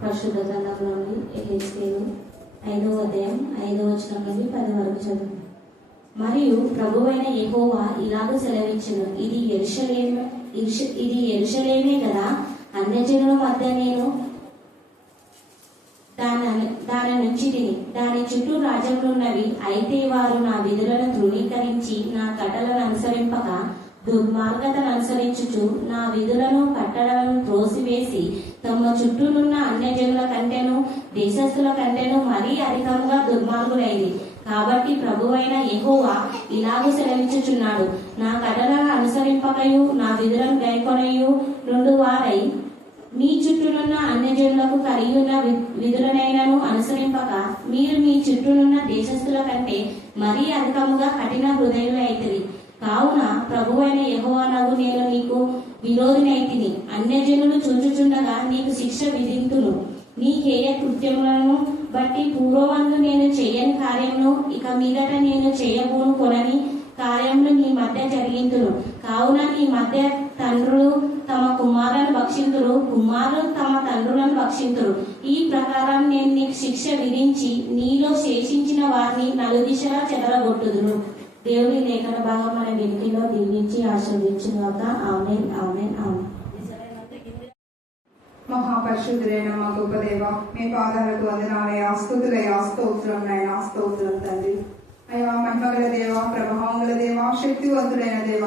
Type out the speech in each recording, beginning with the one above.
పరిశుద్ధ గ్రంథంలోని ఎహెజ్కేలు 5వ అధ్యాయం 5వ వచనం నుండి 10 వరకు చదువు. మరియు ప్రభువైన యెహోవా ఇలాగ సెలవిచ్చును, ఇది యెరూషలేమే కదా, అన్యజనుల మధ్య నేను దాని నుంచి దాని చుట్టూ రాజ్యములున్నవి. అయితే వారు నా విధులను తృణీకరించి నా కట్టలను అనుసరింపక దుర్మార్గతను అనుసరించుచు నా విధులను కట్టడలను త్రోసివేసి తమ చుట్టూనున్న అన్యజనుల కంటేను దేశస్థుల కంటేను మరీ అధికంగా దుర్మార్గులైంది. కాబట్టి ప్రభువైన యెహోవా ఇలాగ సెలవిచ్చుచున్నాడు, నా కట్టలను అనుసరింపకయు నా విధులను గైకొనయు నుండు వారై మీ చుట్టూనున్న అన్యజనులకు కలిగిన విధులనైనను అనుసరింపక మీరు మీ చుట్టూనున్న దేశస్థుల కంటే మరీ అధికముగా కఠిన హృదయులైతిరి. కావున ప్రభువైన యెహోవానగు నేను నీకు విరోధినైతిని. అన్యజనులు చూచుచుండగా నీకు శిక్ష విధింతును. నీ హేయ కృత్యములను బట్టి పూర్వమందు నేను చేయని కార్యమును ఇక మీదట నేను చేయబోను కొనని కార్యములు నీ మధ్య జరిగింతును. కావున నీ మధ్య తండ్రులు తమ కుమారులను భక్షింతురు, కుమారులు తమ తండ్రులను భక్షింతురు. ఈ ప్రకారం నేను నీకు శిక్ష విధించి నీలో శేషించిన వారిని నలుదిశలా చెదరగొట్టుదును. దేవుని లేఖన భాగం మన వెనుకలో దీవించి ఆశీర్వదించుగాక. ఆమేన్, ఆమేన్, ఆమేన్. మహాపరిశుద్ధుడైన మా గొప్ప దేవ, మీ పాదాలకు వందనాలయ్యా, స్తుతులయ్యా, స్తోత్రం నాయనా, స్తోత్రం తండ్రి. అయ్యా మహిమగల దేవ, ప్రభావంగల దేవ, శక్తివంతుడైన దేవ,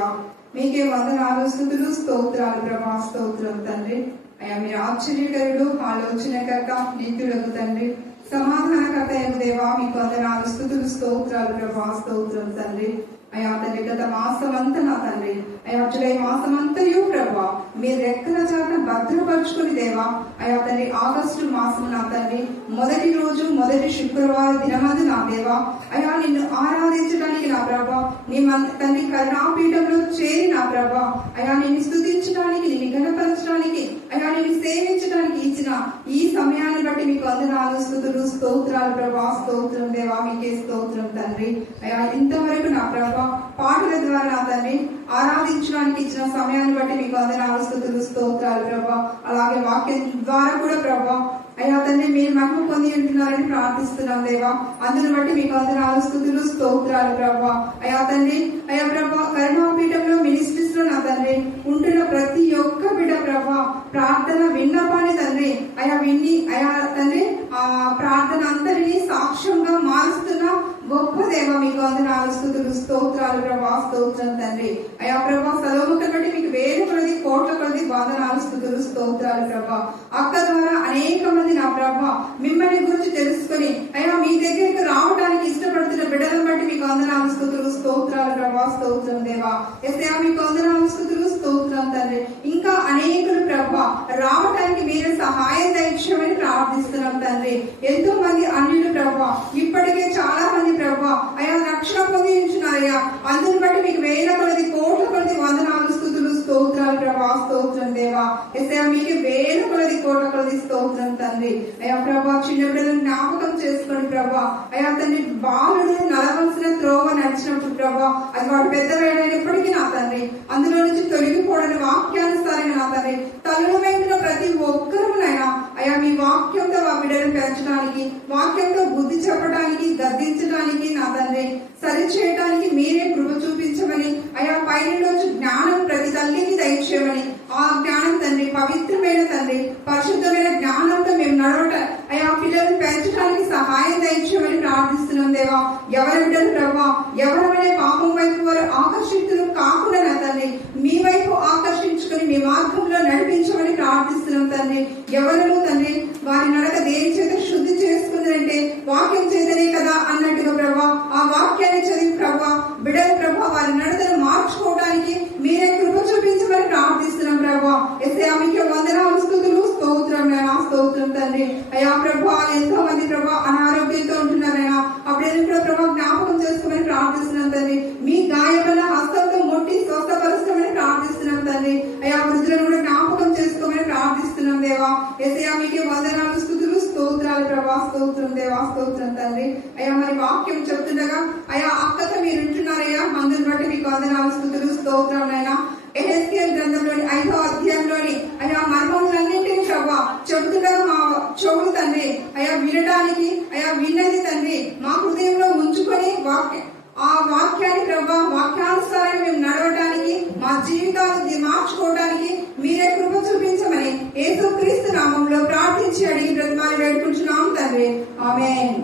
మీకే వందనాలు, స్తుతులు, స్తోత్రాలు ప్రభా, స్తోత్రం తండ్రి. అయ్యా మీరు ఆశ్చర్యకరుడు, ఆలోచనకర్త, నీతులకు తండ్రి, సమాధానకర్త అయిన దేవా, మీకు వందనాలు, స్తుతులు, స్తోత్రాలు ప్రభా, స్తోత్రం తండ్రి. అయ్యా తండ్రి గత మాసం అంతా నా తండ్రి, అయ్యా జులై మాసం అంతయు ప్రభా మీరు రెక్కల చాట భద్రపరుచుకుని దేవా, అయ్యా తండ్రి ఆగస్టు మాసం నా తండ్రి మొదటి రోజు మొదటి శుక్రవారం దినమందు నా దేవా, అయ్యా నిన్ను ఆరాధించడానికి నా ప్రభా, నీ తండ్రి కరుణాపీఠంలో చేరి నా ప్రభా, అయ్యా నిన్ను స్తుతించడానికి, నిన్ను గణపరచడానికి, అయ్యా నిన్ను సేవించడానికి ఇచ్చిన ఈ సమయాన్ని బట్టి మీకు వందనాలు, స్తుతులు, స్తోత్రాలు ప్రభా, స్తోత్రం దేవా, మీకే స్తోత్రం తండ్రి. అయ్యా ఇంతవరకు నా ప్రభా పాటల ద్వారా నా తండ్రి ఆరాధించడానికి ఇచ్చిన సమయాన్ని బట్టి మీకు వందనాలు, స్తుతులు, స్తోత్రాలు ప్రభా. అలాగే వాక్యం ద్వారా కూడా ప్రభా అయ్యా తండ్రి మీరు మహిమ పొంది ఉంటున్నారని ప్రార్థిస్తున్నాం దేవా. అందుని బట్టి మీకు వందనాలు, స్తుతులు, స్తోత్రాలు ప్రభా. అయ్యా తండ్రి, అయ్యా ప్రభా కరుణాపీఠంలో మినిస్ట్రీస్ లో నా తండ్రి ఉంటున్న ప్రతి ఒక్క బిడ్డ ప్రభా ప్రార్థన విన్నపాన్ని తండ్రి అయ్యా విన్ని అయ్యా తండ్రి ఆ ప్రార్థన అంతటిని సాక్ష్యంగా మారుస్తున్న గొప్ప దేవ, మీకు వందనాలు, స్తుతులు, స్తోత్రాలు ప్రభా, స్తోత్రం తండ్రి. అయ్యా ప్రభా సలోమును బట్టి మీకు వేల కొలది కోట్ల కొలది వందనాలు, స్తుతులు, స్తోత్రాలు ప్రభా. అక్క ద్వారా అనేక మంది నా ప్రభా మిమ్మల్ని గురించి తెలుసుకుని అయ్యా మీ దగ్గరికి రావడానికి ఇష్టపడుతున్న బిడ్డలను బట్టి మీకు వందనాలు, స్తుతులు, స్తోత్రాలు ప్రభా, స్తోత్రం దేవా. ఎస్ఐ మీకు వందనాలు, స్తుతులు, స్తోత్రం తండ్రి. ఇంకా అనేకులు ప్రభా రావడానికి మీరు సహాయం దయచేయమని ప్రార్థిస్తున్నాం తండ్రి. ఎంతో మంది అన్యులు ప్రభా ఇప్పటికే చాలా మంది ప్రభా అయ్యా రక్షణ పొంది ఉంటున్నారయ్యా. అందుని బట్టి మీకు వేల కొలది కోట్ల కొలది వందనాలు, స్తుతులు, స్తోత్రాలు ప్రభా, స్తోత్రం దేవా. ఎస్ఐ మీకు వేల కొలది కోట్ల కొలది స్తోత్రం తండ్రి. అయ్యా ప్రభా చిన్న బిడ్డలను జ్ఞాపకం చేసుకోండి ప్రభా. అయ్యా తండ్రి బాలుడు నడవలసిన త్రోవ నడిచినప్పుడు ప్రభా అది వాడు పెద్దవాడైనప్పటికీ నా తండ్రి అందులో నుంచి తొలగిపోవడానికి వాక్యానుసారంగా నా తండ్రి తల్లుల వెంటనే ప్రతి ఒక్కరునైనా అయ్యా మీ వాక్యంతో ఆ బిడ్డను పెంచడానికి, వాక్యంతో బుద్ధి చెప్పడానికి, గద్దించడానికి నా తండ్రి సరి చేయడానికి మీరే కృప చూపించమని అయ్యా పైనుంచి జ్ఞానం ప్రతి తల్లికి దయచేయమని, ఆ జ్ఞానం తండ్రి పవిత్రమైన తండ్రి పరిశుద్ధమైన జ్ఞానంతో మేము నడవట అయ్యా పిల్లలను పెంచడానికి సహాయం దయచేయమని ప్రార్థిస్తున్నాం దేవా. ఎవరి బిడ్డలు ప్రభా ఎవరైనా పాపం వైపు వారు ఆకర్షితులు కాకుండా నా తండ్రి మీ వైపు ఆకర్షించుకుని మీ మార్గంలో నడిపించమని ప్రార్థిస్తున్నాం తండ్రి. ఎవరు తండ్రి వారి నడక దేని చేత శుద్ధి చేసుకుందంటే వాక్యం చేతనే కదా అన్నట్టుగా ప్రభా ఆ వాక్యాన్ని చదివి ప్రభా బిడ్డల ప్రభా వారి నడతను మార్చుకోవడానికి మీరే కృప చూపించమని ప్రార్థిస్తున్నాం ప్రభా. ఎస్ఐ మీకు వందనాలు, స్తుతులు, స్తోత్రం నాయనా, స్తోత్రం తండ్రి. అయ్యా ప్రభా ఎంతో మంది ప్రభా అనారోగ్యంతో ఉంటున్నారైనా అప్పుడేదో కూడా ప్రభా జ్ఞాపకం చేసుకోమని ప్రార్థిస్తున్నాం తండ్రి. మీ గాయపడిన హస్తంతో ముట్టి స్వస్థపరుస్తామని ప్రార్థిస్తున్నాం తండ్రి. అయ్యా వృద్ధులను కూడా జ్ఞాపకం చేసుకోమని ప్రార్థిస్తున్నాం దేవా. ఎస్ఐ మీకు వందనాలు, స్తుతులు, స్తోత్రాలు ప్రభా, స్తోత్రం దేవా, స్తోత్రం తండ్రి. అయ్యా మరి వాక్యం చెప్తుండగా అయ్యా అక్కతో మీరు ఉంటున్నారయ్యా. అందుని బట్టి మీకు వందనాలు, స్తుతులు, స్తోత్రం అయినా ఎహెజ్కేలు గ్రంథంలోని 5వ అధ్యాయంలోని అయ్యా మర్మములన్నింటినీ ప్రభా చెబుతుండగా మా చెవులు తండ్రి అయా వినడానికి అయా విన్నది తండ్రి మా హృదయంలో ఉంచుకొని ఆ వాక్యాన్ని ప్రభా వాక్యానుసారం మేము నడవడానికి మా జీవితాలను మార్చుకోవడానికి మీరే కృప చూపించమని యేసుక్రీస్తు నామంలో ప్రార్థించి అడిగి బ్రతిమాలి వేడుకుంటున్నాం తండ్రి. ఆమేన్.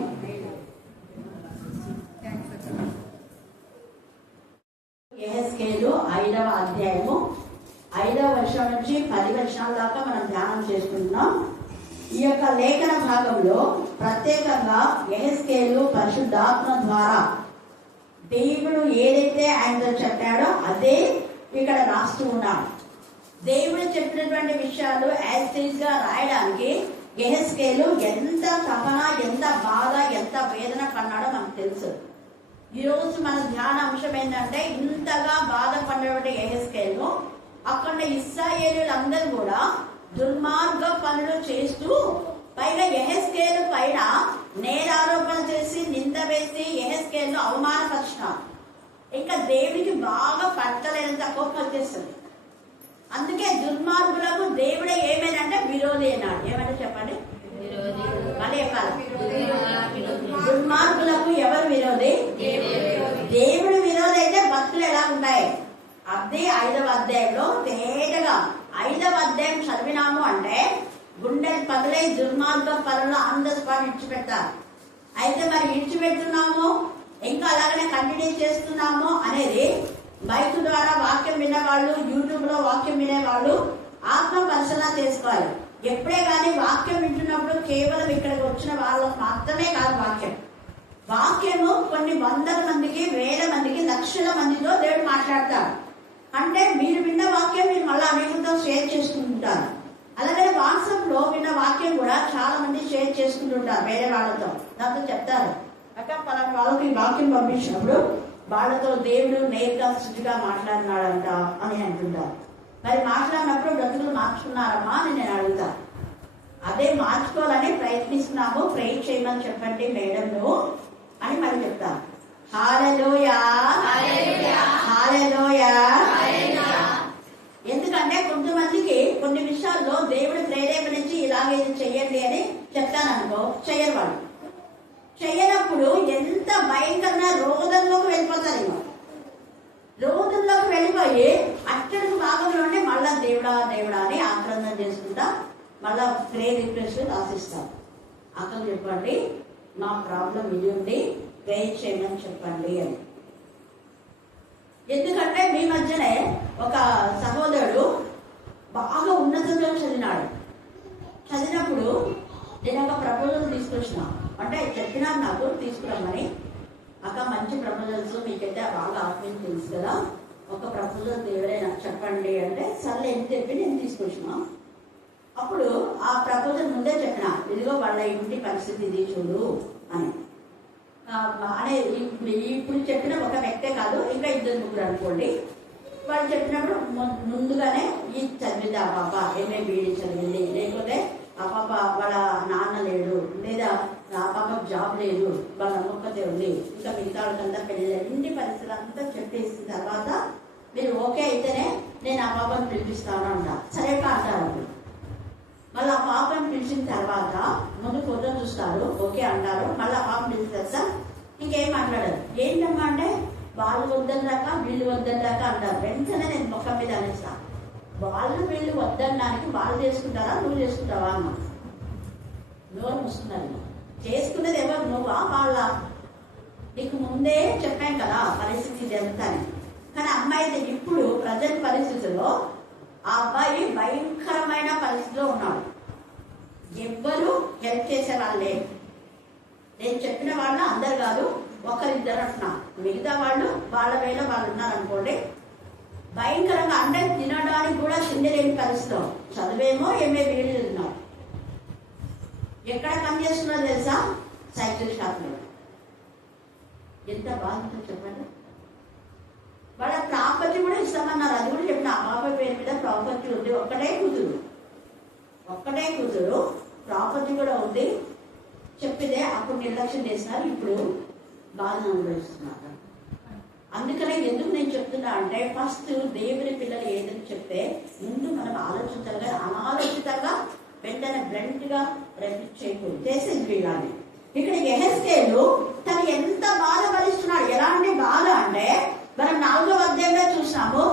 యెహెజ్కేలు 5వ అధ్యాయము 5వ వచనం నుంచి 10 వచనాల దాకా మనం ధ్యానం చేసుకుంటున్నాం. ఈ యొక్క లేఖన భాగంలో ప్రత్యేకంగా యెహెజ్కేలు పరిశుద్ధాత్మ ద్వారా దేవుడు ఏదైతే ఆయనతో చెప్పాడో అదే ఇక్కడ రాస్తూ ఉన్నాడు. దేవుడు చెప్పినటువంటి విషయాలు యాజ్ గా రాయడానికి యెహెజ్కేలు ఎంత తపన, ఎంత బాధ, ఎంత వేదన పన్నాడో మనకు తెలుసు. ఈరోజు మన ధ్యాన అంశం ఏంటంటే ఇంతగా బాధపడినటువంటి యెహెజ్కేలు అక్కడ ఇశ్రాయేలీయులందరూ కూడా దుర్మార్గ పనులు చేస్తూ పైగా యెహెజ్కేలు పైన నేరారోపణ చేసి నింద వేసి యెహెజ్కేలు అవమానపరిచినారు. ఇంకా దేవుడికి బాగా పట్టలేనంత కోపం వచ్చేస్తుంది. అందుకే దుర్మార్గులకు దేవుడే ఏమేనంటే విరోధి అన్నాడు. ఏమంటే చెప్పండి, మళ్ళీ దుర్మార్గులకు ఎవరు విరోధి? దేవుడు విరోధి అయితే భక్తులు ఎలా ఉంటాయి? అదే 5వ అధ్యాయంలో తేటగా 5వ అధ్యాయం చదివినాము అంటే గుండెలు పగిలై దుర్మార్గ పనులు ఆన్ ద స్పాట్ విడిచిపెడతారు. అయితే మరి విడిచిపెడుతున్నాము ఇంకా అలాగనే కంటిన్యూ చేస్తున్నాము అనేది మైక్ ద్వారా వాక్యం వినేవాళ్ళు, యూట్యూబ్ లో వాక్యం వినేవాళ్ళు ఆత్మ పరిశీలన చేసుకోవాలి. ఎప్పుడే కానీ వాక్యం వింటున్నప్పుడు కేవలం ఇక్కడికి వచ్చిన వాళ్ళకు మాత్రమే కాదు వాక్యము కొన్ని వందల మందికి, వేల మందికి, లక్షల మందితో దేవుడు మాట్లాడతాడు. అంటే మీరు విన్న వాక్యం మీరు మళ్ళీ అనేకతో షేర్ చేసుకుంటుంటారు. అలాగే వాట్సాప్ లో విన్న వాక్యం కూడా చాలా మంది షేర్ చేసుకుంటుంటారు వేరే వాళ్ళతో. దాంతో చెప్తారు అక్క పలానా వాళ్ళకి వాక్యం పంపించినప్పుడు వాళ్ళతో దేవుడు నేరుగా శుద్ధిగా మాట్లాడినాడంట అని అంటుంటారు. మరి మాట్లాడినప్పుడు బ్రతుకులు మార్చుకున్నారమ్మా అని నేను అడుగుతా. అదే మార్చుకోవాలని ప్రయత్నిస్తున్నాము, ప్రే చేయమని చెప్పండి మేడంను అని మరి చెప్తాను. హల్లెలూయా, హల్లెలూయా. ఎందుకంటే కొంతమందికి కొన్ని విషయాల్లో దేవుడు ప్రేరేపణించి ఇలాగే ఇది చెయ్యండి అని చెప్తాననుకో, చెయ్యరు వాళ్ళు. చెయ్యనప్పుడు ఎంత భయంకరంగా రోదంలోకి వెళ్ళిపోతారు. రోదంలోకి వెళ్ళిపోయి అట్టడి భాగంలోనే మళ్ళా దేవుడా దేవుడా అని ఆక్రందన చేసుకుంటా మళ్ళా ప్రే రిక్వెస్ట్ రాసిస్తాం. అక్కడ చెప్పండి మా ప్రాబ్లం ఇది ఉంది, ప్రే చేయమని చెప్పండి అని. ఎందుకంటే మీ మధ్యనే ఒక సహోదరుడు బాగా ఉన్నతంగా చదివినప్పుడు నేను ఒక ప్రపోజల్ తీసుకొచ్చిన. అంటే చెప్పినాను నాకు తీసుకురమ్మని, అక్క మంచి ప్రపోజల్స్ మీకైతే బాగా ఆత్మీయం తెలుసు కదా, ఒక ప్రపోజల్ ఎవరైనా చెప్పండి అంటే సర్లే అని చెప్పి నేను తీసుకొచ్చిన. అప్పుడు ఆ ప్రపోజల్ ముందే చెప్పిన, ఇదిగో వాళ్ళ ఇంటి పరిస్థితి ఇది చూడు అని. అనే ఇప్పుడు చెప్పిన ఒక వ్యక్తే కాదు, ఇంకా 2-3 అనుకోండి. వాళ్ళు చెప్పినప్పుడు ముందుగానే ఈ చదివింది ఆ పాప ఎంఏ బీఈడీ చదివింది, లేకపోతే ఆ పాప వాళ్ళ నాన్న లేడు, లేదా ఆ పాప జాబ్ లేదు, వాళ్ళ ఒక్కతే ఉంది, ఇంకా మిగతా వాళ్ళకంతా పెళ్లి లేదు, ఇంటి పరిస్థితులు అంతా చెప్పేసిన తర్వాత మీరు ఓకే అయితేనే నేను ఆ పాపను పిలిపిస్తాను అంట. సరే అంటారు. మళ్ళీ ఆ పాపను పిలిచిన తర్వాత ముందు ఫోటో చూస్తారు, ఓకే అంటారు. మళ్ళీ ఆ పాపను పిలిచిన తర్వాత ఇంకేం మాట్లాడారు. ఏంటమ్మా అంటే వాళ్ళు వద్దన్నాక వీళ్ళు వద్దన్నాక అంటారు. వెంటనే నేను ముఖం మీద అనేస్తాను, వాళ్ళు వీళ్ళు వద్దనడానికి వాళ్ళు చేసుకుంటారా నువ్వు చేసుకుంటావా అన్న. నోరు మూసుకున్నారు. చేసుకునేది ఎవరు, నువ్వా వాళ్ళ? నీకు ముందే చెప్పాను కదా పరిస్థితి జరుగుతాని. కానీ అమ్మాయి ఇప్పుడు ప్రజెంట్ పరిస్థితుల్లో ఆ అబ్బాయి భయంకరమైన పరిస్థితిలో ఉన్నాడు. ఎవ్వరు హెల్ప్ చేసే వాళ్ళే. నేను చెప్పిన వాళ్ళు అందరు కాదు, ఒకరిద్దరు అంటున్నా, మిగతా వాళ్ళు వాళ్ళ వేళ వాళ్ళు ఉన్నారనుకోండి. భయంకరంగా అంటే తినడానికి కూడా తినలేని పరిస్థితిలో, చదివేమో ఎంఏ బీఈడీ ఉన్నారు. ఎక్కడ పని చేస్తున్నారో తెలుసా? సైకిల్ షాప్లో. ఎంత బాగుంటుందో చెప్పండి. వాళ్ళ ప్రాపర్టీ కూడా ఇస్తామన్నారు, అది కూడా చెప్పిన. ఆ పాప పేరు మీద ప్రాపర్టీ ఉంది, ఒక్కటే కూతురు ప్రాపర్టీ కూడా ఉంది. చెప్పితే అప్పుడు నిర్లక్ష్యం చేసినారు, ఇప్పుడు బాధను అనుభవిస్తున్నారు. అందుకనే ఎందుకు నేను చెప్తున్నా అంటే ఫస్ట్ దేవుని పిల్లలు ఏదని చెప్తే ముందు మనం ఆలోచించాలి. కానీ అనాలోచితంగా వెంటనే బ్లంట్ గా రెఫ్యూజ్ చేయకూడదు, చేసేది వీళ్ళని. ఇక్కడ యెహెజ్కేలు తను ఎంత బాధపరుస్తున్నాడు, ఎలాంటి బాధ అంటే మనం 4వ అధ్యాయంలో చూసినాము.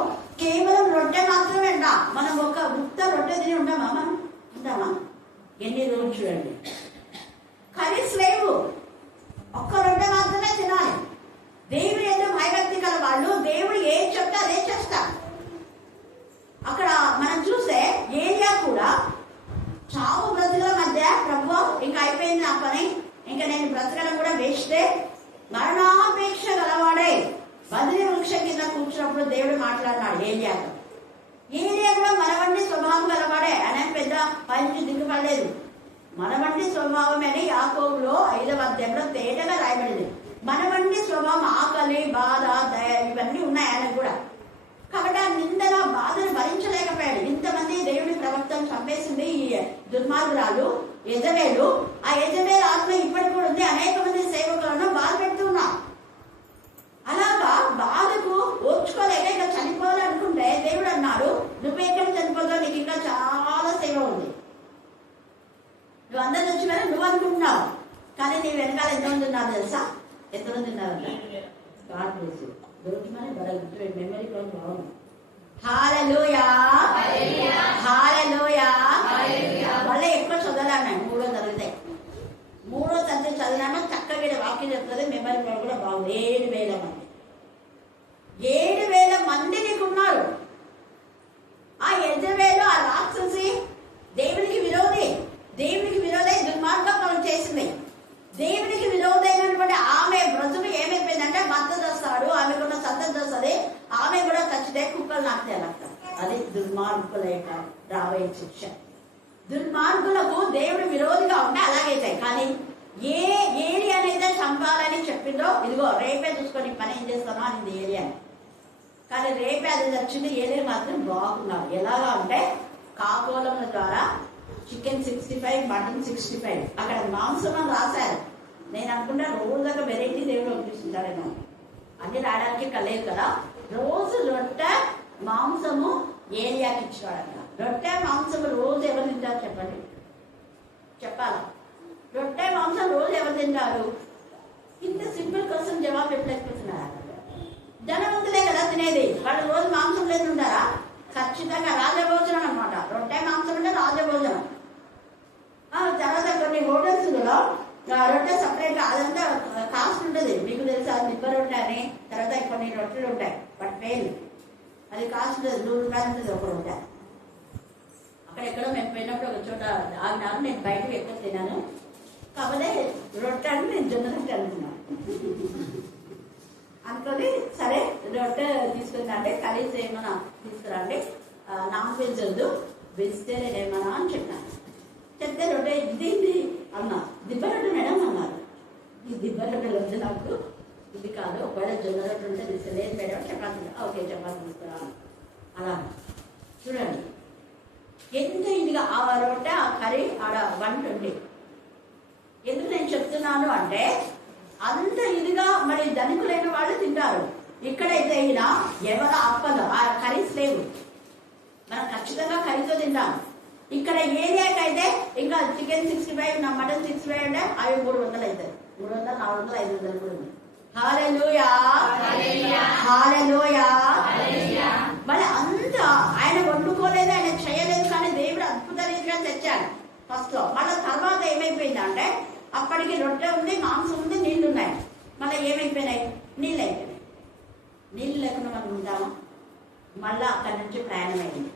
కేవలం రొట్టె మాత్రమే అంట. మనం ఒక ముద్ద రొట్టె తిని ఉంటామా? మనం ఉంటామా? ఎన్ని రోజులు చూడండి, కర్రీస్ లేవు, ఒక్క రొట్టె మాత్రమే తినాలి. దేవుడు ఏదో భయభక్తి గల వాళ్ళు, దేవుడు ఏం చెప్తే అదే చేస్తారు. అక్కడ మనం చూస్తే ఏలియా కూడా చావు బ్రతుకుల మధ్య, ప్రభు ఇంకా అయిపోయింది నా పని, ఇంకా నేను బ్రతకడం కూడా వేస్తే, మరణాపేక్ష గలవాడే బదిలీ వృక్షం కింద కూర్చున్నప్పుడు దేవుడు మాట్లాడినాడు ఏలియాతో. ఏలియా కూడా మనవంటి స్వభావం గలవాడే, ఆయన పెద్ద పైకి దిగుపడలేదు. మనవంటి స్వభావం అని యాకోబులో 5వ అధ్యాయంలో తేటగా రాయబడింది. మనవంటి స్వభావం, ఆకలి, బాధ, దయ ఇవన్నీ ఉన్నాయి ఆయనకు కూడా. కాబట్టి ఆ నిందన బాధను భరించలేకపోయాడు. ఇంతమంది దేవుడి ప్రవక్తను చంపేసింది ఈ దుర్మార్గురాలు యెజబెలు. ఆ యెజబెలు ఆత్మ ఇప్పటికి కూడా ఉంది. అనేక మంది సేవకులను బాధ పెడుతున్నా. అలాగా బాధకు ఓర్చుకోలేక ఇక చనిపోవాలనుకుంటే దేవుడు అన్నాడు, నువ్వు ఎక్కడ చనిపోతావు, నీకు ఇంకా చాలా సేవ ఉంది. నువ్వు అందరు వచ్చి వెళ్ళి నువ్వు అనుకుంటున్నావు, కానీ నీ వెనకాల ఎంతమంది ఉన్నారు తెలుసా? ఎంతమంది ఉన్నారు? మెమరీ బాగుంది. హల్లెలూయా, హల్లెలూయా. మళ్ళీ ఎక్కువ చదవాలన్నా 3 జరుగుతాయి. 3 సంవత్సరం చదివినా చక్కగా వాక్యం చెప్తుంది. మెమరీ కూడా బాగుంది. 7,000 మంది, 7,000 మంది నీకు ఉన్నారు. ఆ యెజబెలు, ఆ రాక్షసి దేవునికి విరోధి, దేవునికి విరోధి దుర్మార్గం మనం చేసింది. దేవునికి విరోధైనటువంటి ఆమె బ్రతుకు ఏమైపోయిందంటే, భర్త చేస్తాడు, ఆమెకున్న సంతతి చేస్తుంది, ఆమె కూడా ఖచ్చితంగా కుక్కలు నాకుతాయంట. అది దుర్మార్గుల యొక్క రాబోయే శిక్ష. దుర్మార్గులకు దేవుడు విరోధిగా ఉంటే అలాగైతాయి. కానీ ఏలియా అయితే చంపాలని చెప్పిందో, ఇదిగో రేపే చూసుకొని పని ఏం చేస్తానో అనింది ఏలియాని. కానీ రేపే అది వచ్చింది. ఏలియా మాత్రం బాగున్నారు. ఎలాగా అంటే కాకోలముల ద్వారా చికెన్ 65, మటన్ 65, అక్కడ మాంసం అని రాశారు. నేను అనుకుంటా రోజుగా వెరైటీ దేవుడు పంపిస్తుంటాడేమో, అన్ని రాయడానికి కలేదు కదా. రోజు రొట్టె మాంసము ఏలియాకి ఇచ్చేవాడంట. రొట్టె మాంసం రోజు ఎవరు తింటారు చెప్పండి, చెప్పాలా? రొట్టె మాంసం రోజు ఎవరు తింటారు? ఇంత సింపుల్ క్వశ్చన్ జవాబు ఎట్లయిపోతున్నారు? ధనవంతులే కదా తినేది, వాళ్ళు రోజు మాంసం లేదు ఉంటారా? ఖచ్చితంగా రాజభోజనం అనమాట. రొట్టె మాంసం అంటే రాజభోజనం. తర్వాత కొన్ని హోటల్స్ లో రొట్టె సపరేట్ గా అదంతా కాస్ట్ ఉంటుంది. మీకు తెలుసా, నిబ్బ రొట్టె అని, తర్వాత కొన్ని రొట్టెలు ఉంటాయి బట్ పేరు అది కాస్ట్ ఉంటుంది. 100 రూపాయలు ఉంటుంది ఒక రొట్టె. అక్కడెక్కడో మేము పోయినప్పుడు ఒక చోట ఆగినాను. నేను బయటకు ఎక్కువ తిన్నాను కాకపోతే రొట్టె అంటే నేను జొన్న రొట్టె అనుకున్నాను. అనుకొని సరే రొట్టె తీసుకుందా అంటే కర్రీస్ ఏమైనా తీసుకురండి, నాన్ వెజ్ వద్దు, వెజిటేరియన్ ఏమన్నా అని చెప్పాను. చెప్తే రొట్టె ఇది అన్నా, దిబ్బ రొట్టె మేడం అన్నారు. ఈ దిబ్బ రొట్టెలు వద్దు నాకు, ఇది కాదు, ఒకవేళ జొన్న రొట్టె ఉంటే తీసుకెళ్ళేది మేడం, చపాతీ ఓకే చపాతీ తీసుకురా. అలా చూడండి ఎంత ఇదిగా ఆ రొట్టె, ఆ కర్రీ ఆడ 120. ఎందుకు నేను చెప్తున్నాను అంటే అంత ఇదిగా మరి ధనికులైన వాళ్ళు తింటారు. ఇక్కడైతే అయినా ఎవరు అప్పదు, ఆ కర్రీస్ లేవు, మనం ఖచ్చితంగా కర్రీతో తింటాం. ఇక్కడ ఏరియాకైతే ఇంకా చికెన్ 65, నా మటన్ 65 అంటే అవి 300 అవుతాయి. 300, 400, 500 కూడా ఉంది. హల్లెలూయా, హల్లెలూయా. మరి అంత ఆయన వండుకోలేదు, ఆయన చేయలేదు, కానీ దేవుడు అద్భుత రీతిగా తెచ్చాడు ఫస్ట్ లో. మళ్ళీ తర్వాత ఏమైపోయిందంటే అప్పటికి రొట్టె ఉంది, మాంసం ఉంది, నీళ్లు ఉన్నాయి. మళ్ళీ ఏమైపోయినాయి? నీళ్ళు అయిపోయినాయి. నీళ్ళు లేకుండా మనం ఉంటామా? మళ్ళా అక్కడి నుంచి ప్రయాణం అయింది.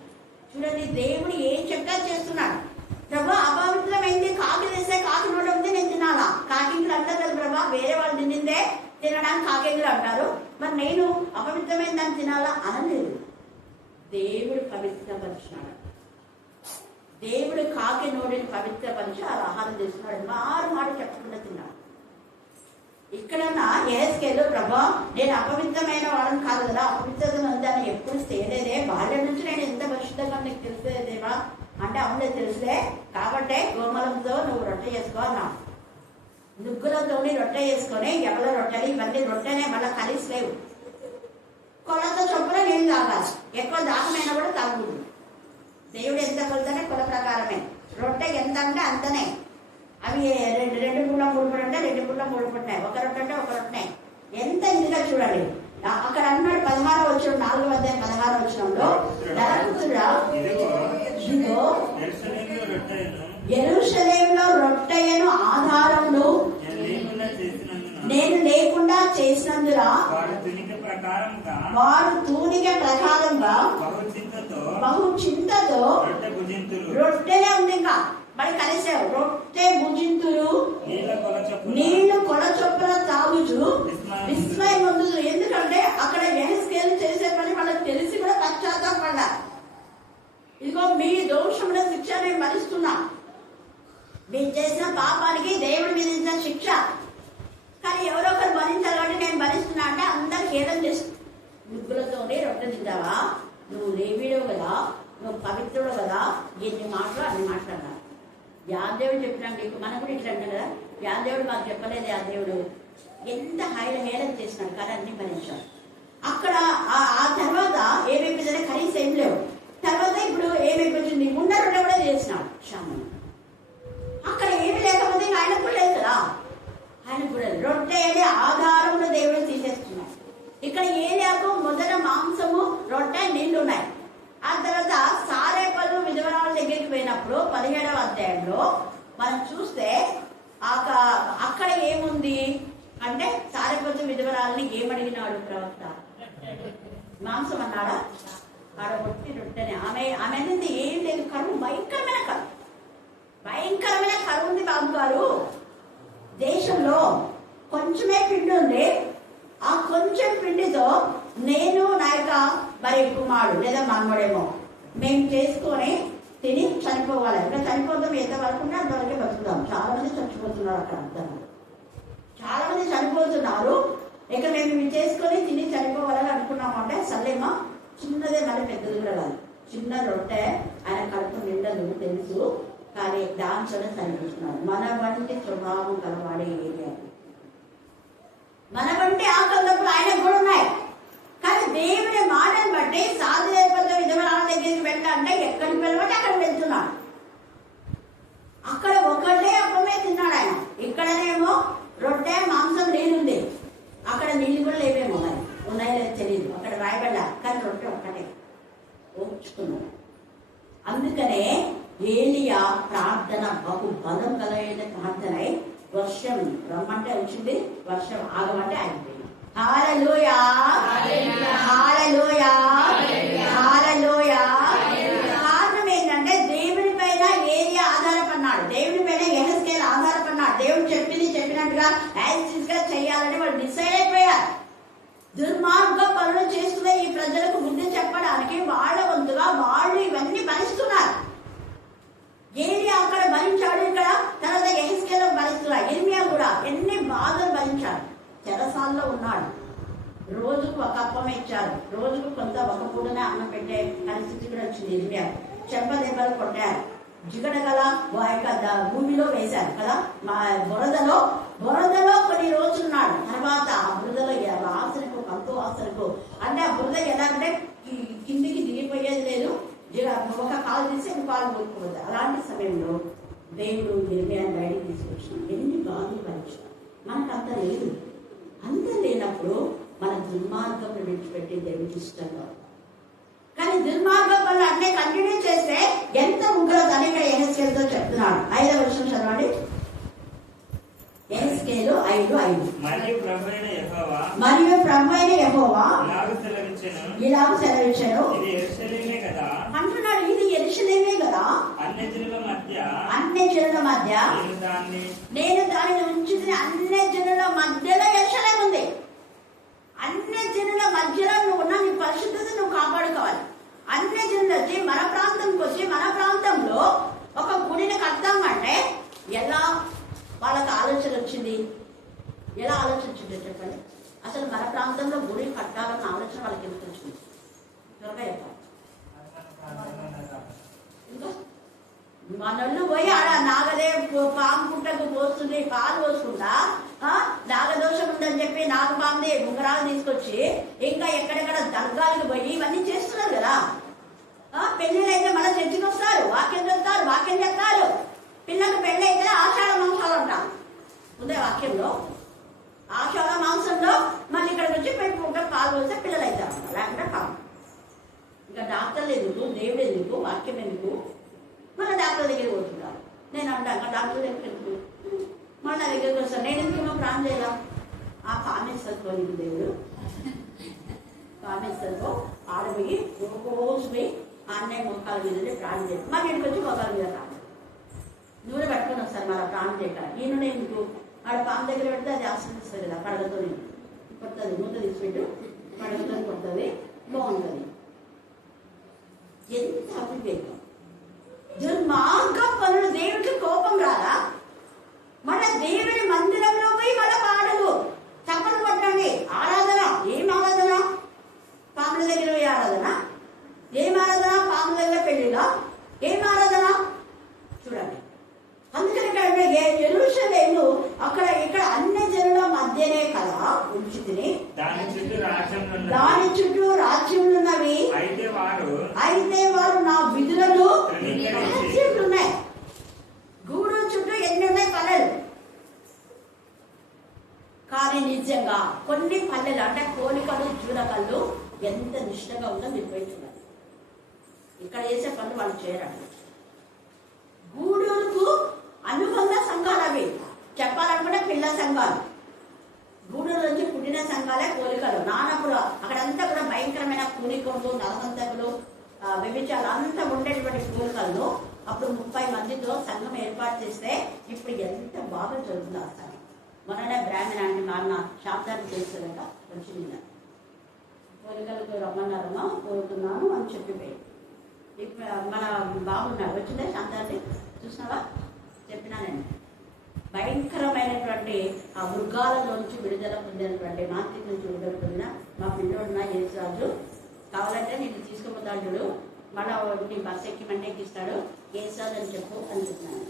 చూడండి దేవుడు ఏం చెప్తా చేస్తున్నాడు. ప్రభా అపవిత్రమైంది, కాకి వేస్తే కాకి నోట ఉంది, నేను తినాలా? కాకింగులు అంటారు కదా ప్రభా, వేరే వాళ్ళు తినిందే తినడానికి కాకింగులు అంటారు, మరి నేను అపవిత్రమైన దాన్ని తినాలా అనలేదు. దేవుడు పవిత్రపరిచినాడు. దేవుడు కాకి నోటిని పవిత్రపరిచి ఆ ఆహారం తీసుకున్నాడు. మారు మాట చెప్పకుండా తిన్నాడు. ఇక్కడన్నా యెహెజ్కేలు, ప్రభా నేను అపవిత్రమైన వాళ్ళని కాదు కదా, అపవిత్రత ఉందని ఎప్పుడు చేయలేదే, బాల్యం నుంచి నేను ఎంత పరిశుద్ధంగా నీకు తెలిసేదేవా అంటే అవునే తెలుసులే, కాబట్టే గోమలంతో నువ్వు రొట్టె చేసుకో అన్నా. నుగ్గులతో రొట్టె చేసుకొని ఎవరి రొట్టెలు ఇవన్నీ రొట్టెనే, మళ్ళీ కర్రీస్ లేవు. కొలత చొప్పున నీళ్ళు తాగాలి, ఎక్కువ దాహమైనా కూడా తాగుతుంది. దేవుడు ఎంత కొలతనే కొల ప్రకారమే. రొట్టె ఎంత అంటే అంతనే. అవి రెండు పుల్ల మూడు పుల్ల అంటే 2 పుల్ల 3 పుట్టినాయి, ఒక రొట్టె అంటే ఒక రొట్టె. ఎంత ఇదిగా చూడండి. అక్కడ అన్నాడు 16వ వచనం, 4వ అధ్యాయం 16వ వచనంలో, నరపుత్రుడా ఇదిగో యెరూషలేములో రొట్టెయను ఆధారములు నేను లేకుండా చేసినందున వారు తూనిక ప్రకారంగా బహు చింతతో రొట్టెనే ఉంది. ఇంకా మరి కలిసావు, రొట్టె భుజింతురు, నీళ్లు కొల చొప్పున తాగుచు విస్మయం పొందుతురు. ఎందుకంటే అక్కడ యెహెజ్కేలు చేసే పని వాళ్ళకి తెలిసి కూడా పశ్చాత్తాపడ్డారు. ఇదిగో మీ దోషముల శిక్ష నేను భరిస్తున్నా, మీరు చేసిన పాపానికి దేవుడి మీద ఇచ్చిన శిక్ష, కానీ ఎవరో ఒకరు భరించాలి కాబట్టి నేను భరిస్తున్నా అంటే అందరు ఖేదం చేస్తు. ముగ్గులతోనే రొట్టె తింటావా, నువ్వు లేవీడవు కదా, నువ్వు పవిత్రుడు కదా, ఎన్ని మాటలు అన్ని మాట్లాడాలి. యాదేవుడు చెప్పినాడు నీకు, మనం కూడా ఇట్లా అంటాం కదా, యాదేవుడు మాకు చెప్పలేదు, యాదేవుడు ఎంత హేళన చేసినాడు, కానీ అన్ని భరించాడు. అక్కడ ఆ తర్వాత ఏమైపోయిందంటే కనీసం ఏం లేవు. తర్వాత ఇప్పుడు ఏమైపోయింది, ఉన్న రొట్టె కూడా చేసినాడు శ్యామను. అక్కడ ఏమి లేకపోతే ఆయన కూడా లేదు కదా, ఆయన కూడా రొట్టె అనే ఆధారంలో దేవుడు తీసేస్తున్నాడు. ఇక్కడ ఏరియాకు మొదట మాంసము రొట్టె నీళ్లు ఉన్నాయి. ఆ తర్వాత సారేపల్లు విధవరాల దగ్గరికి పోయినప్పుడు 17వ అధ్యాయంలో మనం చూస్తే అక్కడ ఏముంది అంటే, సారేపల్లు విధవరాలని ఏమడిగినాడు ప్రవక్త? మాంసం అన్నాడా? ఆడ కొట్టి రొట్టెని ఆమె అనేది ఏం లేదు, కరువు, భయంకరమైన కరువు, భయంకరమైన కరువు ఉంది బాబు గారు. దేశంలో కొంచెమే పిండి ఉంది, ఆ కొంచెం పిండితో నేను నా యొక్క మరి కుమారుడు లేదా మనమడేమో మేము చేసుకొని తిని చనిపోవాలి. ఇక్కడ చనిపోతాం, ఎంతవరకు అంతవరకే బతుకుతాం. చాలా మంది చచ్చిపోతున్నారు అక్కడ, అర్థం చాలా మంది చనిపోతున్నారు. ఇక మేము ఇవి చేసుకొని తిని చనిపోవాలని అనుకున్నాము అంటే సర్లేమా, చిన్నదే మళ్ళీ పెద్దది కూడా కాదు, చిన్న రొట్టె ఆయన కడుపు నిండదు తెలుసు, కానీ దాంట్లోనే చనిపిస్తున్నాడు. మన వంటి స్వభావం కలవాడే ఏరియా, మన వంటి ఆకలిప్పుడు ఆయనకు కూడా ఉన్నాయి. కానీ దేవుని మాటను బట్టి సాధుపద విధవరాల దగ్గరికి వెళ్ళాలంటే ఎక్కడికి వెళ్ళబట్టి అక్కడ వెళ్తున్నాడు. అక్కడ ఒకటే అప్పమే తిన్నాడు ఆయన, ఇక్కడనేమో రొట్టె మాంసం నీళ్ళుంది, అక్కడ నీళ్ళు కూడా లేవేమో, మరి ఉన్నాయో లేదు తెలియదు, అక్కడ రాయబడ్డా, కానీ రొట్టె ఒక్కటే ఓర్చుకున్నాడు. అందుకనే ఏలియా ప్రార్థన బహు బలం కలిగిన ప్రార్థన. వర్షం రమ్మంటే వచ్చింది, వర్షం ఆగమంటే ఆగిపోయింది. హల్లెలూయా, హల్లెలూయా, హల్లెలూయా. కారణం ఏంటంటే దేవుని పైన ఏలియా ఆధారపడినాడు, దేవుని పైన యెహెజ్కేలు ఆధారపడినాడు. దేవుడు చెప్పినట్టుగా యాక్సిస్ గా చేయాలని వాళ్ళు డిసైడ్ అయిపోయారు. దుర్మార్గ పనులు చేస్తున్న ఈ ప్రజలకు బుద్ధి చెప్పడానికి వాళ్ళ వంతుగా వాళ్ళు ఇవన్నీ భరిస్తున్నారు. ఏలియా అక్కడ భరించాడు, ఇక్కడ తర్వాత యెహెజ్కేలు భరిస్తున్నాడు. ఇర్మియా కూడా ఎన్ని బాధలు భరించాడు. చెరసాల్లో ఉన్నాడు, రోజుకు ఒక అప్పమే ఇచ్చారు, రోజుకు కొంత ఒక పూటనే అన్నం పెట్టే పరిస్థితి కూడా వచ్చింది. ఇర్మియా చెంప దెబ్బలు కొట్టారు, జిగడగల భూమిలో వేశారు కదా, మా బురదలో కొన్ని రోజులున్నాడు. తర్వాత ఆ బురదలో ఆసరకు కంతో ఆసరకు అంటే ఆ బురద ఎలా అంటే కిందికి దిగిపోయేది లేదు, ఒక కాలు తీసి కాలు కోరుకోవద్దు. అలాంటి సమయంలో దేవుడు ఇర్మియాని బయటికి తీసుకొచ్చిన ఎన్ని బాధలు భరించాడు. మనకు అంత లేదు, అంత లేనప్పుడు మన దుర్మార్గం విడిచిపెట్టి దేవుడికి ఇష్టంగా. కానీ దుర్మార్గం వల్ల అన్నీ కంటిన్యూ చేస్తే ఎంత ఉగ్రత అని ఇక్కడ యెహెజ్కేలుతో చెప్తున్నాడు. 5వ వచనం చదవండి. యెహెజ్కేలు 5:5. మరియు ప్రభువైన యెహోవా ఇలాగ సెలవిచ్చెను అంటున్నాడు, ఇది యెరూషలేమే కదా, అన్ని జనుల మధ్య నేను దానిని ఉంచి, అన్ని జనుల మధ్యలో యెరూషలేము ఉంది. అన్ని జనుల మధ్యలో నువ్వు ఉన్న నీ పరిశుద్ధత నువ్వు కాపాడుకోవాలి. అన్ని జనులు వచ్చి మన ప్రాంతంకి వచ్చి మన ప్రాంతంలో ఒక గుడిని కడతామంటే ఎలా వాళ్ళకి ఆలోచన వచ్చింది? ఎలా ఆలోచించింది చెప్పండి. అసలు మన ప్రాంతంలో గుడి కట్టాలన్న ఆలోచన వాళ్ళకి ఎందుకు వచ్చింది? త్వరగా చెప్పాలి. ఇంకా మనల్ని పోయి ఆడ నాగదే పాము పుట్టకు పోస్తుంది, పాలు పోసుకుంటా నాగదోషం ఉందని చెప్పి నాగపాముది ఉంగరాలు తీసుకొచ్చి ఇంకా ఎక్కడెక్కడ దర్గాలకు పోయి ఇవన్నీ చేస్తున్నారు కదా. పెళ్ళిళ్ళు అయితే మళ్ళీ చర్చికి వస్తారు, వాక్యం చెప్తారు, వాక్యం చెప్తారు. పిల్లలకు పెళ్ళి అయితే ఆషాఢ మాంసాలు అంటారు. ఉందే వాక్యంలో ఆషాఢ మాంసంలో మళ్ళీ ఇక్కడికి వచ్చి పెట్టుకుంటారు, పాలు వస్తే పిల్లలు అవుతారు, లేకుంటే కాదు. ఇంకా డాక్టర్లు ఎందుకు, దేవుడు ఎందుకు, వాక్యం ఎందుకు, మళ్ళీ డాక్టర్ దగ్గరికి పోతున్నారు. నేను అంటాను డాక్టర్ దగ్గరికి ఎందుకు, మళ్ళీ నా దగ్గరికి వస్తాను. నేను ఎందుకు ప్రాణం చేయాలా? ఆ కామేశ్వరతో దేవుడు కామేశ్వరతో ఆడపోయి రోజు పోయి ఆన్లైన్ మొక్కల మీద ప్రాణం చేయాలి. మా ఇంటికి వచ్చి మొక్కల మీద ప్రాణం నూనె పట్టుకొని వస్తారు మళ్ళీ ప్రాణం చేయక. ఈ నూనె ఎందుకు? ఆడ పాము దగ్గర పెడితే అది ఆశ్రమిస్తుంది కదా, పడగతో కొడుతుంది, మూత తీసిపెట్టు పడగతో కొడుతుంది, బాగుంటుంది. ఎంత అవివేకం! దుర్మార్గం పనులు. దేవుడికి కోపం రాదా? మన దేవుడి మందిరంలో పోయి మన పాటలు చప్పలు కొట్టండి. ఆరాధన ఏం ఆరాధన? పాముల దగ్గర పోయి ఆరాధన. ఏం ఆరాధన? పాముల దగ్గర పెళ్లిగా ఏం ఆరాధన? చూడండి. అందుకని ఇక్కడ యెరూషలేము అక్కడ ఇక్కడ అన్ని జనుల మధ్యనే కదా ఉంచుకుని దాని చుట్టూ రాజ్యములున్నవి. అయితే వారు నా విధులను ఉన్నాయి. గూడు చుట్టూ ఎన్ని ఉన్నాయి పల్లెలు. కానీ నిజంగా కొన్ని పల్లెలు అంటే కోలికలు జూలకళ్ళు ఎంత నిష్టగా ఉందో నిర్వహించున్నారు. ఇక్కడ చేసే పనులు వాళ్ళు చేయరండి. గూడూరుకు అనుబంధ సంఘాలు అవి. చెప్పాలనుకుంటే పిల్ల సంఘాలు. గూడూరు నుంచి పుట్టిన సంఘాలే కోలికలు. నానప్పుడు అక్కడంతా కూడా భయంకరమైన కూలికొండు, నరహంతకులు, వ్యభిచారాలు అంతా ఉండేటువంటి కోలికల్లో అప్పుడు 30 మందితో సంఘం ఏర్పాటు చేస్తే ఇప్పుడు ఎంత బాగా జరుగుతుంది అసలు. మొన్ననే బ్రాహ్మణ అంటే మా అన్న శాబ్దాన్ని చేస్తారంట, వచ్చింది. కోరికలకు రమ్మన్నారమ్మా, కోరుతున్నాను అని చెప్పిపోయి ఇప్పుడు మన బాగున్నాడు వచ్చిందే శాంతాన్ని చూసినావా? చెప్పినా నేను. భయంకరమైనటువంటి ఆ మృగాల నుంచి విడుదల పొందినటువంటి మాంత్రిక నుంచి విడుదల పొందిన మా పిల్లోడున్న యేసురాజు. కావాలంటే నేను తీసుకుపోతాడు చూడు, మళ్ళా నీ బస్సు ఎక్కిమంటే ఎక్కిస్తాడు, యేసురాజు అని చెప్పు అని చెప్పినాను.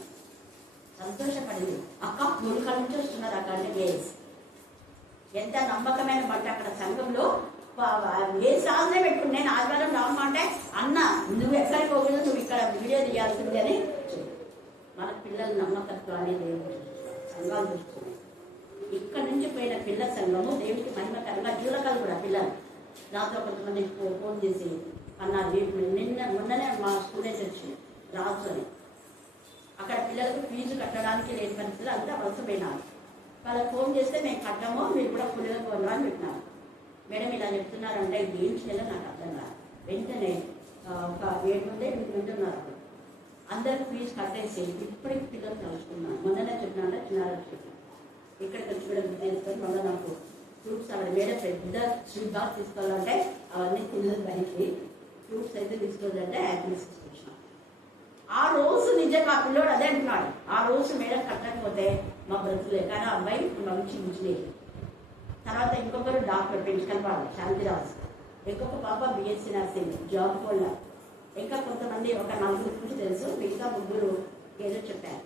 సంతోషపడింది. అక్క మూలికల నుంచి వస్తున్నారు అక్కడ ఏస్. ఎంత నమ్మకమైన బట్ట అక్కడ సంఘంలో ఏ సాధనే పెట్టుకుని నేను ఆదివారం రావమంటే అన్న నువ్వు ఎక్కడికి పోకూడదు, నువ్వు ఇక్కడ వీడియో తీయాల్సింది అని. మన పిల్లలు నమ్మకత్వాన్ని దేవుడు సంఘాలు చూస్తున్నాయి. ఇక్కడ నుంచి పోయిన పిల్లల సంఘము దేవుడికి మహిమకరంగా. జూలకలు కూడా పిల్లలు నాతో కొంతమంది ఫోన్ చేసి అన్నారు, మొన్ననే మా స్టూడెంట్ వచ్చి రాజు అని. అక్కడ పిల్లలకు ఫీజు కట్టడానికి లేని పరిస్థితులు అంతా వలసపోయినారు. వాళ్ళకి ఫోన్ చేస్తే మేము కట్టము, మీరు కూడా పులిగా కొను అని పెట్టినారు. మేడం ఇలా చెప్తున్నారంటే ఏం చేయాలో నాకు అర్థం కాదు. వెంటనే ఒక 7 నుండి 8 వింటున్నారు. అందరికి ఫీజు కట్టేసి ఇప్పటికి పిల్లలు కలుసుకున్నాను. మొన్ననే చెప్పినా చిన్నారు ఇక్కడికి వచ్చి కూడా తీసుకొని మళ్ళీ నాకు ఫ్రూట్స్ అక్కడ మేడం పెద్ద స్వీట్ బాక్స్ తీసుకోవాలంటే అవన్నీ పిల్లలు దానికి ఫ్రూట్స్ అయితే తీసుకోవాలంటే యాపిల్స్ తీసుకొచ్చినాం. ఆ రోజు నిజంగా ఆ పిల్లోడు అదే అంటున్నాడు, ఆ రోజు మేడం కట్టకపోతే మా బ్రతులే. కానీ ఆ అబ్బాయి మంచి ఇంజనీర్. తర్వాత ఇంకొకరు డాక్టర్ పెంచుకొని వాళ్ళు శాంతిరాజు. ఇంకొక పాప బిఎస్సీ నర్సింగ్ జాబ్ హోల్డర్. ఇంకా కొంతమంది ఒక 4 గురించి తెలుసు, మిగతా 3 ఏదో చెప్పారు.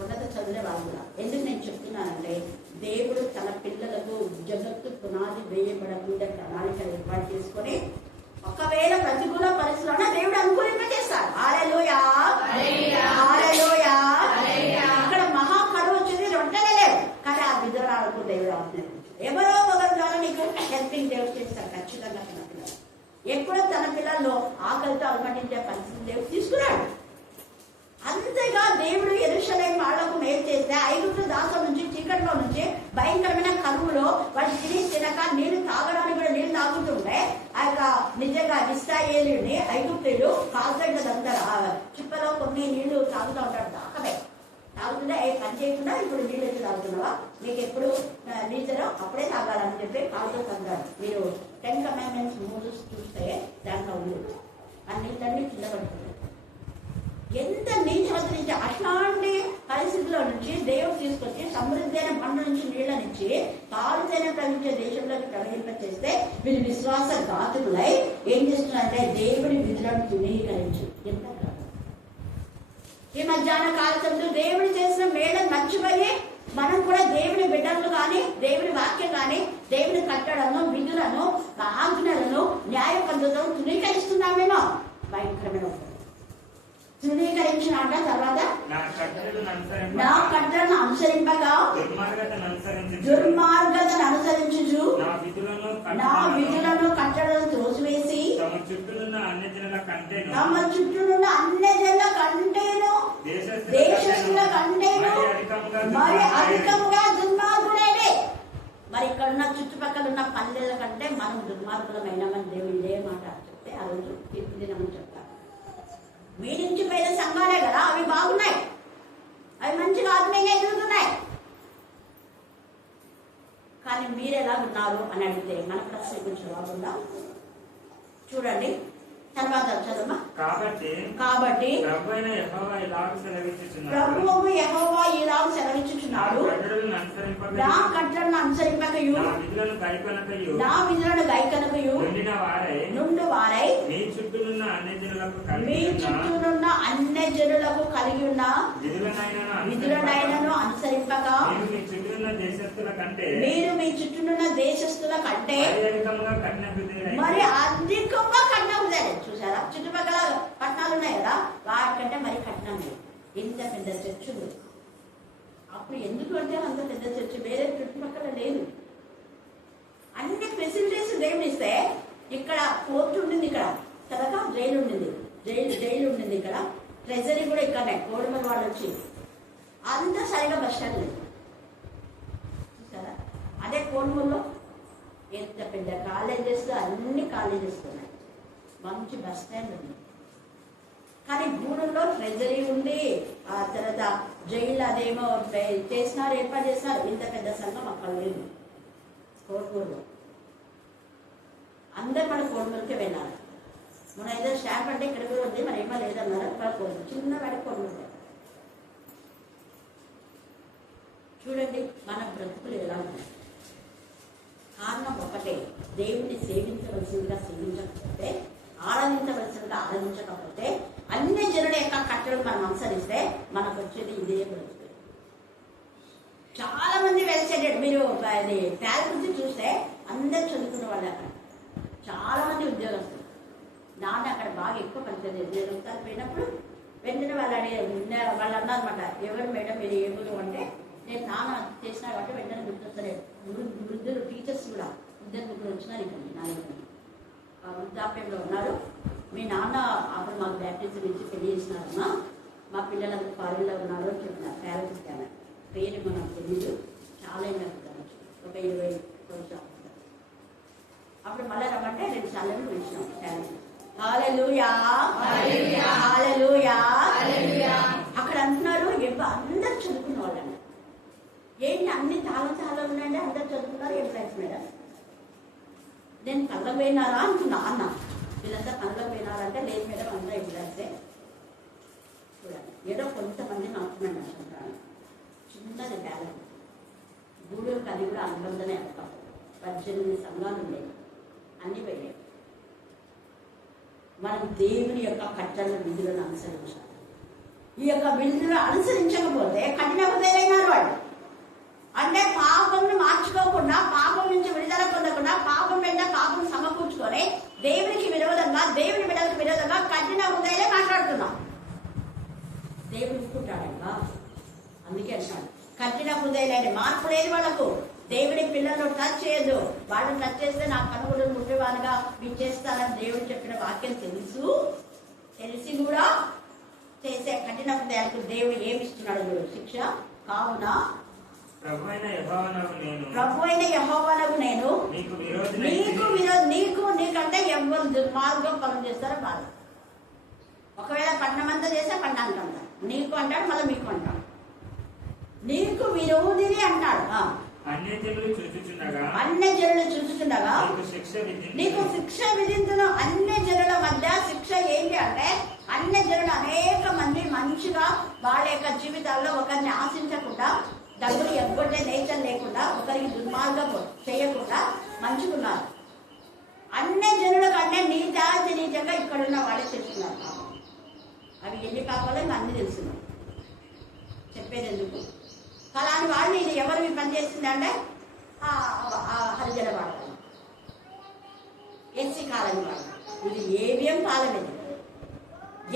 ఉన్నత చదివే వాళ్ళు కూడా. ఎందుకు నేను చెప్తున్నానంటే దేవుడు తన పిల్లలకు జగత్తు పునాది వేయబడకుండా ప్రణాళిక ఏర్పాటు చేసుకొని ఒకవేళ ప్రతికూల పరిస్థితుల్లో దేవుడు అనుకూలింపజేస్తాడు. హల్లెలూయా హల్లెలూయా. అక్కడ మహాకరువు వచ్చింది, రొట్టెలే లేవు. కానీ ఆ విధురాలకు దేవుడు అవుతుంది. ఎవరో ఒకరు ద్వారా నీకు హెల్పింగ్ దేవుడు చేస్తాడు ఖచ్చితంగా. తన పిల్లలు ఎప్పుడో తన పిల్లల్లో ఆకలితో అలమటించే పరిస్థితి దేవుడు తీసుకున్నాడు. అంతేగా దేవుడు యెరూషలేము వాళ్లకు మేలు చేస్తే ఐగుప్తు దాసం నుంచి చీకట్లో నుంచి భయంకరమైన కరువులో వాళ్ళు తినక నీళ్లు తాగడానికి కూడా నీళ్లు తాగుతుంటే ఆ యొక్క నిజంగా ఇశ్రాయేలుని ఐగుప్తులు కాల్చడంతా చిప్పలో కొన్ని నీళ్లు తాగుతూ ఉంటాడు. తాగుతుంటే పని చేయకుండా ఇప్పుడు నీళ్ళు వచ్చి తాగుతున్నావా, మీకు ఎప్పుడు నీచరో అప్పుడే తాగాలని చెప్పి కాలుతో తాగాడు. మీరు 10 కమాండ్మెంట్స్ మూవ్స్ చూస్తే దాంట్లో ఉంది. ఆ నీళ్ళన్నీ కింద పడుతుంది. ఎంత నీచవత నుంచి అట్లాంటి పరిస్థితుల్లో నుంచి దేవుడు తీసుకొచ్చి సమృద్ధి అయిన పండు నుంచి నీళ్ళనిచ్చి తారుతైన ప్రవహించే దేశంలోకి ప్రవహింపచేస్తే వీళ్ళు విశ్వాస ఘాతుకులై ఏం చేస్తున్నారంటే దేవుడి విధులను ధృవీకరించు. ఎంత ఈ మధ్యాహ్న కాలంలో దేవుడు చేసిన మేళను మర్చిపోయి మనం కూడా దేవుని బిడ్డలు కానీ దేవుని వాక్యం కానీ దేవుని కట్టడము విధులను ఆజ్ఞలను న్యాయ పద్ధతులను ధృవీకరిస్తున్నామేమో. భయంకరమైన ఉంటుంది. తృణీకరించిన అంట తర్వాత నా కట్టడలను అనుసరింపక దుర్మార్గతను అనుసరించుచు నా విధులను కట్టడలను త్రోసివేసి తమ చుట్టూనున్న అన్ని జనుల కంటేను దేశస్తుల కంటేను మరి అధికముగా దుర్మార్గుడైనే. మరి ఇక్కడ ఉన్న చుట్టుపక్కల ఉన్న పల్లెల కంటే మనం దుర్మార్గులమైనామని దేవుడు ఇదే మాట చెప్తే ఆ రోజు తీర్పు దినమని చెప్తారు. మీ నుంచి పైన సంఘాలే కదా, అవి బాగున్నాయి, అవి మంచిగా ఆత్మీయంగా ఎదుగుతున్నాయి. కానీ మీరు ఎలా ఉన్నారు అని అడిగితే మన ప్రశ్న గురించి బాగుందా? చూడండి తర్వాత చదువు. కాబట్టి ప్రభువు యెహోవా ఇలాగ సెలవిచ్చుచున్నాడు, నా కట్టడలను అనుసరింపకయు నా విధులను గైకొనకయు నుండి వారై మీ చుట్టూనున్న అన్ని జనులకు కలిగి ఉన్న విధులనైనను అనుసరింపక మీరు మీ చుట్టూనున్న దేశస్తుల కంటే మరి అధికంగా కఠిన హృదయాలు. చూసారా, చుట్టుపక్కల పట్టణాలు ఉన్నాయి కదా, వాటికంటే మరి కఠినం లేదు. ఇంత పెద్ద చర్చ్ ఉంది. అప్పుడు ఎందుకు అంటే అంత పెద్ద చర్చ్ వేరే చుట్టుపక్కల లేదు. అన్ని ఫెసిలిటీస్ దేవుడు ఇస్తే, ఇక్కడ కోర్టు ఉండింది, ఇక్కడ తర్వాత జైలు ఉండింది, జైలు ఉండింది, ఇక్కడ ట్రెజరీ కూడా ఇక్కడనే కోడిమల్ వాళ్ళు వచ్చి అంత సరిగా బస్ స్టాండ్ లేదు. చూసారా, అదే కోడిమల్లో ఎంత పెద్ద కాలేజెస్, అన్ని కాలేజెస్ ఉన్నాయి, మంచి బస్ స్టాండ్ ఉంది. కానీ గూడెంలో ట్రెజరీ ఉంది, ఆ తర్వాత జైలు అదేమో చేసినారు, ఏర్పాటు చేసినారు. ఇంత పెద్ద సంఘం అక్కడ లేదు. కోడిమూరులో అందరు మన కోడిమూరుకే వెళ్ళాలి. మన ఏదో స్టాంప్ అంటే ఇక్కడ కూడా ఉంది, మన ఏమో లేదన్నారు. కోడిమూరు చిన్న వాడికి కోడిమూరు. చూడండి మన బ్రతుకులు ఎలా ఉన్నాయి. కారణం ఒకటే, దేవుడిని సేవించవలసిందిగా సేవించకపోతే, ఆరాధించవలసిందిగా ఆరాధించకపోతే, అన్ని జనుల యొక్క కట్టడలు మనం అనుసరిస్తే మనకు వచ్చేది ఇదే బ్రతుకు. చాలా మంది వెల్సెటెడ్, మీరు అది ఫ్యాకల్టీ చూస్తే అందరు చదువుకున్న వాళ్ళు అక్కడ చాలా మంది ఉద్యోగస్తులు. నాన్న అక్కడ బాగా ఎక్కువ పనిచేయలేదు. నేను ఒకసారి పోయినప్పుడు వెంటనే వాళ్ళు అన్నారన్నమాట, ఎవరు మేడం మీరు ఏములు అంటే, నేను నాన్న చేసిన కాబట్టి వెంటనే గుర్తొస్తలేదు. వృద్ధులు టీచర్స్ కూడా ఇద్దరు ముగ్గురు వచ్చినారు ఇక్కడ నా దగ్గర, వృద్ధాప్యంలో ఉన్నారు. మీ నాన్న అప్పుడు మాకు బ్యాప్టిజం ఇచ్చి పెళ్లి చేసినారమ్మా, మా పిల్లలందరూ ఫారిన్లో ఉన్నారు అని చెప్పినారు. ప్యారెంట్స్ కానీ పేరు మనకు తెలియదు, చాలా ఒక 20 సంవత్సరాలు. అప్పుడు మళ్ళీ రమ్మంటే 2 సార్లు పిలిచినాం ప్యారెంట్స్. హల్లెలూయా హల్లెలూయా. అక్కడ అంటున్నారు అందరు చదువుకున్న వాళ్ళండి. ఏంటి అన్ని చాలా ఉన్నాయండి, అందరు చదువుకున్నారు. ఏం రైట్స్ మేడం, నేను కళ్ళ పోయినారా అంటున్నా అన్న. వీళ్ళంతా కళ్ళ పోయినారంటే లేదు మేడం, అంతా ఇవ్వలేస్తే చూడండి. ఏదో కొంతమంది మాత్రమే అనుకుంటాను. చిన్నది బ్యాలెన్స్. గూడూరుకి అది కూడా అనుబంధమే అర్థం. 18 సంఘాలు ఉండేవి, అన్ని పోయాయి. మనం దేవుని యొక్క కట్టడల విధులను అనుసరించాలి. ఈ యొక్క విధులను అనుసరించకపోతే కఠిన హృదయులైనారు వాళ్ళు. అంటే పాపంను మార్చుకోకుండా, పాపం నుంచి విడుదల పొందకుండా, పాపం మీద పాపం సమకూర్చుకొని దేవునికి విరోధంగా, దేవుని బిడ్డలకు విరోధంగా కఠిన హృదయాలే మాట్లాడుతున్నాం. దేవుడు ఒప్పుకుంటాడంట. అందుకే అంటాడు కఠిన హృదయాలని. మార్పు లేదు వాళ్ళకు. దేవుడి పిల్లలు టచ్ చేయదు. వాళ్ళు టచ్ చేస్తే నా కనుగొలు ముట్టివానుగా మీరు చేస్తారని దేవుడు చెప్పిన వాక్యం తెలిసి కూడా చేసే కఠిన హృదయాలకు దేవుడు ఏమిస్తున్నాడు శిక్ష. కావున ప్రభు అయిన యెహోవానగు నేను నీకంటే ఎవరు దుర్మార్గం పనులు చేస్తారో బాధ. ఒకవేళ పట్టణమంతా చేస్తే పట్టణానికి అంటాడు, నీకు అంటాడు, మళ్ళీ మీకు అంటాడు. నీకు విరోధిని అంటాడు. అన్య జనులు చూచుచుండగా నీకు శిక్ష విధించును. అన్య జనుల మధ్య శిక్ష ఏంటి అంటే, అన్య జనులు అనేక మంది మంచిగా వాళ్ళ యొక్క జీవితాల్లో ఒకరిని ఆశించకుండా, డబ్బులు ఎగ్గొట్టే నేచర్ లేకుండా, ఒకరికి దుర్మార్గం చేయకుండా మంచుకున్నారు. అన్య జనుల కంటే నీతిగా ఇక్కడున్న వాళ్ళే తెలుసుకున్నారు. అవి ఎన్ని కావాలో అన్ని తెలుసుకున్నాం. చెప్పేది ఎందుకు? ఫలాని వాళ్ళు ఇది ఎవరు పని చేసింది అంటే హరిజన వాడతాం, ఎస్సీ కాలని వాడతాం. ఇది ఏబిఎం కాలం ఇది.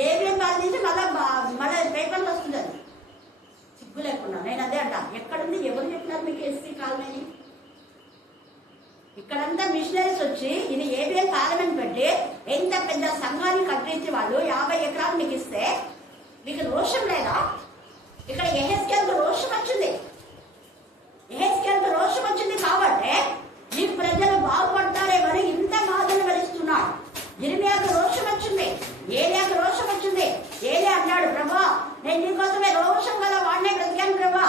ఏబిఎం కాల్ చేసి మళ్ళీ పేపర్లు వస్తుంది అది సిగ్గు లేకుండా. నేను అదే అంట, ఎక్కడుంది, ఎవరు చెప్పినారు మీకు ఎస్సీ కాలనీ? ఇక్కడంతా మిషనరీస్ వచ్చి ఇది ఏబిఎం కాలమని పెట్టి ఎంత పెద్ద సంఘాన్ని కట్టించి వాళ్ళు 50 ఎకరాలు మీకు ఇస్తే మీకు రోషం లేదా? ఇక్కడ ఎహెస్కేల్కు రోషం వచ్చింది. ఎహెస్కేల్కు రోషం వచ్చింది కాబట్టి ఈ ప్రజలు బాగుపడతారేమని ఇంత బాధలు భరిస్తున్నాడు. ఇర్మియాకు రోషం వచ్చింది, ఏలియాకు రోషం వచ్చింది. ఏలియా అన్నాడు, ప్రభా నేను నీకోసమే రోషం గల వాడినే బ్రతికాను ప్రభా.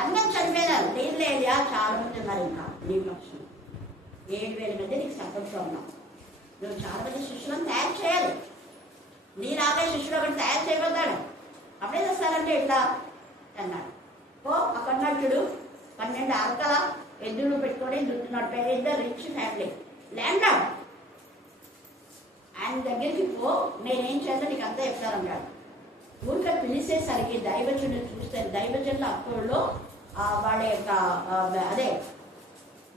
అందరం చనిపోయినారు. దీనిలో ఏలియా చాలా మంది ఉన్నారు. ఇంకా నీ పక్షం 7,000 మంది నీకు సపోర్ట్గా ఉన్నావు. నువ్వు చాలా మంది శిష్యులను తయారు చేయాలి. నీలాగే శిష్యుడు ఒకటి తయారు చేయబడ్డాడు. అప్పుడే చేస్తారంటే ఇట్లా అన్నాడు. ఓ అక్కడున్నట్టుడు 12 అరకల ఎద్దులు పెట్టుకొని దున్నున్నాడు. పెద్ద రిచ్ ఫ్యామిలీ ల్యాండ్. ఆయన దగ్గరికి పో, నేనేం చేస్తా నీకు అంతా చెప్తానన్నాడు. ఊరికే పిలిచేసరికి దైవజనుడు చూస్తే దైవజనుల అప్పుల్లో వాళ్ళ యొక్క అదే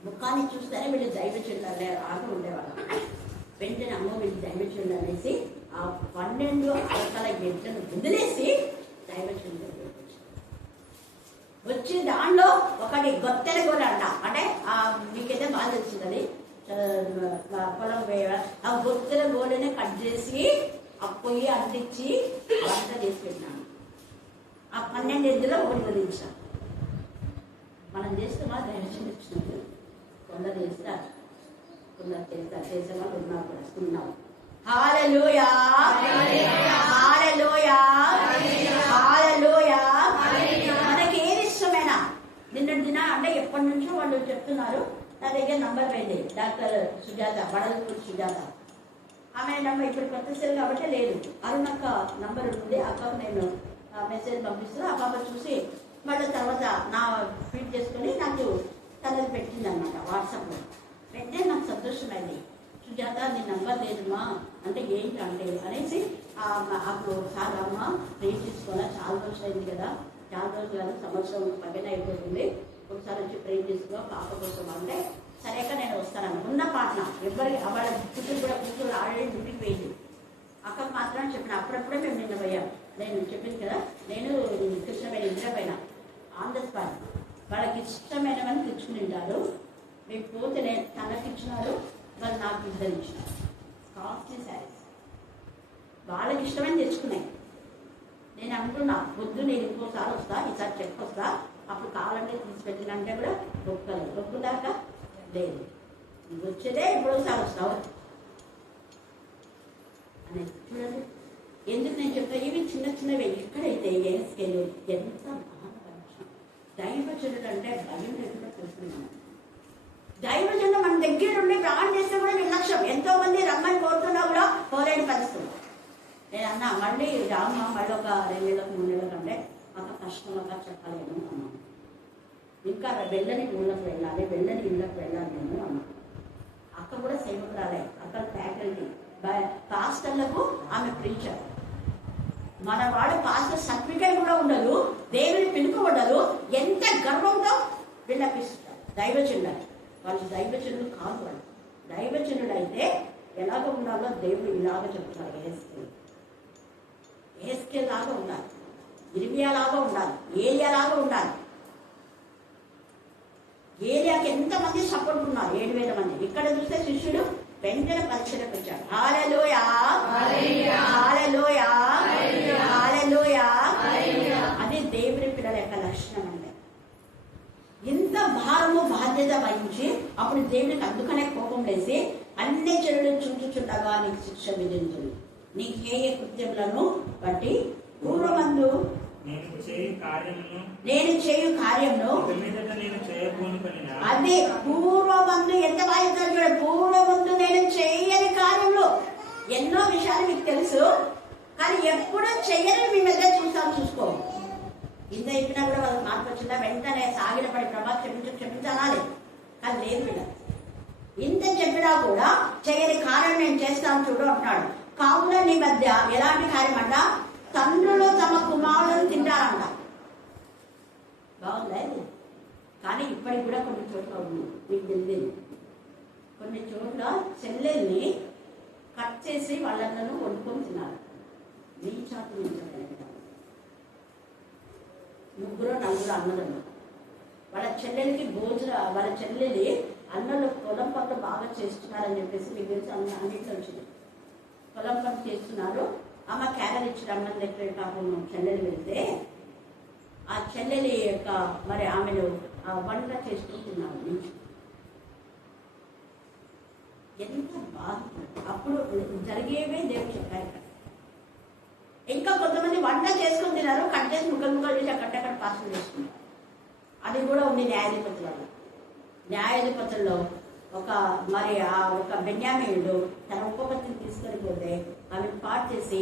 ముఖాన్ని చూస్తేనే వీళ్ళు దైవజనులు ఆగి ఉండేవాళ్ళు. వెంటనే అమ్మ వీళ్ళు దైవజనులు అనేసి ఆ 12 అరకల ఎడ్లను వదిలేసి దైవజనులు వచ్చి దానిలో ఒకటి గొత్తెల గోల అంట. అంటే మీకైతే బాగా తెలిసింది అది పొలం వేయ ఆ గొత్తెల గోలని కట్ చేసి ఆ పొయ్యి అంటించి వంట చేసి పెట్టినాను. ఆ 12 ఎద్దులో ఒకటి వదిలించాను. మనం చేస్తే మా దైవజనులు ఇచ్చినట్టు కొందరు చేస్తారు, కొందరు చేస్తారు, చేసే వాళ్ళు ఉన్నాం. హల్లెలూయా, హల్లెలూయా, హల్లెలూయా. మనకి ఏది ఇష్టమైనా నిన్నటి దిన అంటే ఎప్పటి నుంచో వాళ్ళు చెప్తున్నారు. నా దగ్గర నంబర్ పోయింది, డాక్టర్ సుజాత, బడల్పూర్ సుజాత. ఆమె నంబర్ ఇప్పుడు కొత్త సెల్ కాబట్టి లేదు. అరుణక్క నంబర్ ఉంది. అక్కకు నేను మెసేజ్ పంపిస్తున్నా. ఆ పాప చూసి మళ్ళీ తర్వాత నా ఫీడ్ చేసుకొని నాకు తనది పెట్టింది అనమాట వాట్సాప్లో. వెంటనే నాకు సంతోషమైంది. సుజాత నీ నంబర్ లేదమ్మా అంటే ఏంటి అంటే అనేసి అప్పుడు సార్ అమ్మ ప్రేమ్ తీసుకోవాలా, చాలా రోజులు అయింది కదా, చాలా రోజులు కాదు సంవత్సరం పక్కన అయిపోతుంది, ఒకసారి వచ్చి ప్రేమ్ తీసుకో పాప కోసం అంటే సరేక నేను వస్తానని ఉన్న పాటన ఎవరికి వాళ్ళ కూతురు కూడా కూతురు ఆల్రెడీ డ్యూటీకి పోయింది. అక్కకు మాత్రం చెప్పిన అప్పుడప్పుడే మేము నిన్న పోయాం. నేను చెప్పింది కదా, నేను కృష్ణమైన ఇంద్ర పైన ఆన్ ద స్పాట్ వాళ్ళకి ఇష్టమైనవని తెచ్చుకుని ఉంటారు. మీకు పోతే నేను తనకి ఇచ్చినారు, వాళ్ళు నాకు ఇద్దరు ఇచ్చినారు. కాస్ట్లీ శారీస్ వాళ్ళకి ఇష్టమని తెచ్చుకున్నాయి. నేను అంటున్నా వద్దు, నేను ఇంకోసారి వస్తా, ఈసారి చెప్పొస్తా, అప్పుడు కావాలంటే తీసుకెళ్ళినంటే కూడా ఒక్కలేదు. ఒప్పుదాకా లేదు, వచ్చేదే ఎప్పుడోసారి వస్తావు అనేది. చూడండి ఎందుకు నేను చెప్తా, ఇవి చిన్న చిన్నవి ఎక్కడైతే ఏసుకెళ్ళి ఎంత బాధపరచం. దైవజనుడు అంటే భయం లేకుండా తెలుసుకున్నాను. దైవజనుడు మన దగ్గర ఉండి ప్రాణం చేస్తే కూడా నిర్లక్ష్యం. ఎంతో మంది రమ్మని కోరుతున్నా కూడా పోలేని పరిస్థితులు. నేను అన్నా మళ్ళీ రామ్మ మళ్ళీ ఒక 2 నెలలకు 3 నెలలకు అంటే మాకు కష్టంగా చెప్పలేను అన్నాను. ఇంకా వెళ్ళని ఊళ్ళకు వెళ్ళాలి, వెళ్ళని ఇళ్ళకు వెళ్ళాలి నేను అన్నా. అక్క కూడా సేవకురాలే, అక్కడ ఫ్యాకల్టీ పాస్టర్లకు ఆమె ప్రీచర్. మన వాడు పాస్టర్ సర్టిఫికేట్ కూడా ఉండదు, దేవుని పిలుపు ఉండదు. ఎంత గర్వంతో వీళ్ళకి ఇస్తారు దైవజనుడు. వాళ్ళు దైవజనుడు కాదు. వాళ్ళు దైవజనుడు అయితే ఎలాగ ఉండాలో దేవుడు ఇలాగ చెప్తున్నారు. ఏస్కేల్ లాగా ఉండాలి, ఇర్మియా లాగా ఉండాలి, ఏలియా లాగా ఉండాలి. ఏలియాకి ఎంతమంది సపోర్ట్ ఉన్నారు, 7,000 మంది. ఇక్కడ చూస్తే శిష్యుడు వెంటనే పరిచయకు వచ్చాడు. హల్లెలూయా, హల్లెలూయా, హల్లెలూయా. అది దేవుని పిల్లల యొక్క లక్షణం అంటే ఎంత భారము బాధ్యత వహించి అప్పుడు దేవునికి అందుకనే కోపం లేసి అన్ని చెడులు చూచుచుండగా నీకు శిక్ష విధించును, నీకు ఏ ఏ కృత్యములను బట్టి పూర్వమందు నేను చేయు కార్యమును అది పూర్వమందు ఎంత బాధ్యత చూడ. పూర్వమందు నేను చేయని కార్యములు ఎన్నో విషయాలు మీకు తెలుసు, కానీ ఎప్పుడూ చెయ్యని మీ మీద చూసుకో. ఇంత చెప్పినా కూడా వాళ్ళకి మార్పు వచ్చిందా? వెంటనే సాగిన పడి ప్రభా క్షమించాలి. కానీ లేదు వీళ్ళ ఇంత చెప్పినా కూడా చేయని కార్యం నేను చేస్తాను చూడు అంటున్నాడు. కావున నీ మధ్య ఎలాంటి కార్యం అంట, తండ్రులు తమ కుమారులను తింటారంట. బాగుందా ఇది? కానీ ఇప్పటికి కూడా కొన్ని చోట్ల ఉంది, మీకు తెలియదు. కొన్ని చోట్ల చెల్లెల్ని కట్ చేసి వాళ్ళను వండుకొని తిన్నారు. నీచాతి నీచమైనది. ముగ్గురు నలుగురు అన్నదమ్ములు. వాళ్ళ చెల్లెలికి వాళ్ళ చెల్లెలి అన్నలు పొలం పనులు బాగా చేస్తున్నారని చెప్పేసి మీకు తెలిసి అన్నింటిలో వచ్చింది. పొలం పనులు చేస్తున్నారు. అమ్మ క్యారెట్ ఇచ్చి రమ్మని దగ్గర పాపం చెల్లెలు వెళ్తే ఆ చెల్లెలి యొక్క మరి ఆమెను వంట చేసుకుంటున్నాను నుంచి ఎంత బాధ. అప్పుడు జరిగేవే దేవుడు చెప్పారు. ఇంకా కొంతమంది వంట చేసుకుని తిన్నారు, కట్ చేసి ముక్కలు చేసి అక్కడక్కడ పార్సల్ చేసుకున్నారు. అది కూడా ఉంది న్యాయాధిపతులలో. న్యాయాధిపతుల్లో ఒక బెన్యామీయుడు తన ఉపపత్తిని తీసుకొని పోతే ఆమె పాటు చేసి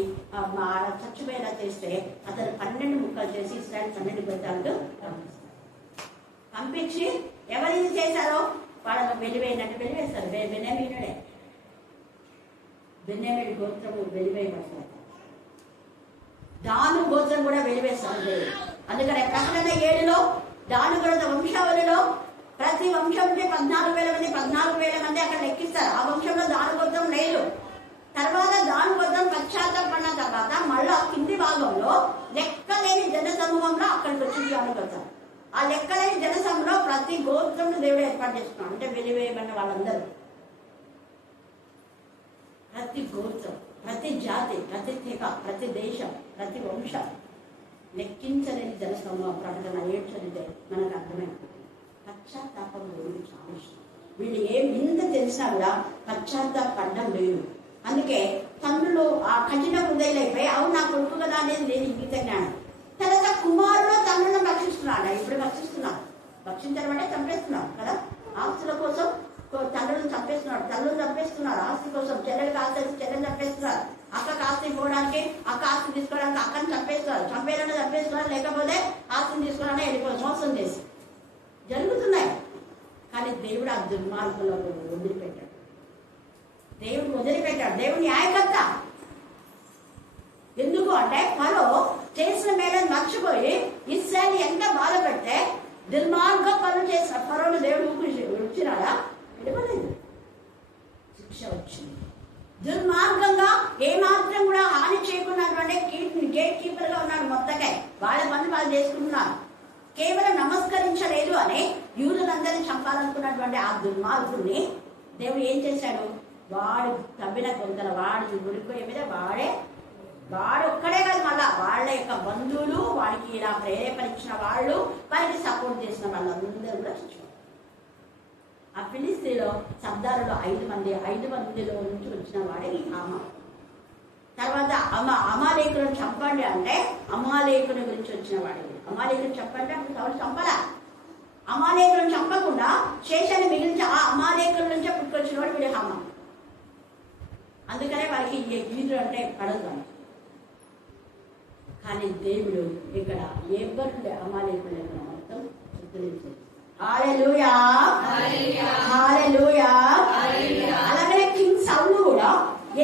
చచ్చిపోయేలా చేస్తే అతను 12 ముక్కలు చేసి ఇస్రాయల్ 12 గోత్రాలకు పంపించి ఎవరిది చేశారో వాళ్ళకు వెలివేయనట్టు వెలివేస్తారు. బెన్యామీనుడే. బెన్యామీను గోత్రము వెలివేయబడతారు. దాను గోత్రం కూడా వెలివేస్తారు. అందుకని ప్రకటన 7లో దాను గోత్ర వంశావళిలో ప్రతి వంశం ఉంటే 14,000 మంది అక్కడ లెక్కిస్తారు. ఆ వంశంలో దాను గోత్రం లేదు. తర్వాత దాని గోత్రం పశ్చాత్తాపడిన తర్వాత మళ్ళా కింది భాగంలో లెక్కలేని జన సమూహంలో అక్కడికి వచ్చింది దాని గోత్రం. ఆ లెక్కలేని జన సమూహంలో ప్రతి గోత్రం దేవుడు ఏర్పాటు చేస్తున్నాడు. అంటే వెలివేయబడిన వాళ్ళందరూ, ప్రతి గోత్రం, ప్రతి జాతి, ప్రతి తెగ, ప్రతి దేశం, ప్రతి వంశం, లెక్కించలేని జన సమూహం. ప్రకటన 7 చదివితే మనకు అర్థమైంది. పశ్చాత్తాపం లేదు. చాలా ఇష్టం. వీళ్ళు ఇంత తెలిసినా కూడా పశ్చాత్తాపడడం లేదు. అందుకే తండ్రులు ఆ కఠిన హృదయులైపోయి అవును నా కొడుకు కదా అనేది నేను ఇంగిత జ్ఞానం. తర్వాత కుమారుడు తండ్రులను రక్షిస్తున్నాడు. ఇప్పుడు రక్షిస్తున్నాడు. రక్షించడం అంటే చంపేస్తున్నాడు కదా. ఆస్తుల కోసం తండ్రులను చంపేస్తున్నాడు, తల్లులు చంపేస్తున్నారు. ఆస్తి కోసం చెల్లెలకి ఆస్తి చెల్లెలు చంపేస్తున్నారు. అక్కకి ఆస్తి ఇవ్వడానికి అక్క ఆస్తి తీసుకోవడానికి అక్కని చంపేస్తున్నారు. చంపేయాలంటే చంపేస్తున్నారు, లేకపోతే ఆస్తిని తీసుకోవాలని వెళ్ళిపోయి మోసం చేసి జరుగుతున్నాయి. కానీ దేవుడు ఆ దుర్మార్గులను వదిలిపెట్టాడు. దేవుడు న్యాయకర్త. ఎందుకు అంటే ఫరో చేసిన మేళను మర్చిపోయి ఇశ్రాయేలు ఎంత బాధపెడితే దుర్మార్గ పనులు చేసిన ఫరోను దేవుడు వచ్చినాడా? విడవలేదు. శిక్ష వచ్చింది. దుర్మార్గంగా ఏమాత్రం కూడా హాని చేయకున్నటువంటి గేట్ కీపర్ గా ఉన్నాడు. మొత్తకే వాళ్ళ పనులు వాళ్ళు చేసుకుంటున్నారు. కేవలం నమస్కరించలేదు అని యూదులందరినీ చంపాలనుకున్నటువంటి ఆ దుర్మార్గుడిని దేవుడు ఏం చేశాడు? వాడు తవ్విన కొంతల వాడి గురిపోయే మీద వాడు ఒక్కడే కాదు, మళ్ళా వాళ్ళ యొక్క బంధువులు, వాడికి ఇలా ప్రేరేపణించిన వాళ్ళు, వారికి సపోర్ట్ చేసిన వాళ్ళందరూ కూడా చచ్చిపోయారు. ఆ ఫిలిస్తీన్లో సర్దారులు 5 మందిలో నుంచి వచ్చిన వాడే ఈ హామా. తర్వాత అమాలేకులను చంపండి అంటే అమాలేకుని గురించి వచ్చిన వాడు. అమాలేకులను చంపండి అప్పుడు ఎవరు చంపరా? అమాలేకులను చంపకుండా శేషాన్ని మిగిలించి ఆ అమాలేకుల నుంచే పుట్టుకొచ్చిన వాడు వీడి హామా. అందుకనే వారికి ఈదురు అంటే పడదు. కానీ దేవుడు ఇక్కడ ఎవరు అమాలేకులు మొత్తం చుట్టూ. హల్లెలూయా, హల్లెలూయా. అలాగే కింగ్ సౌలు కూడా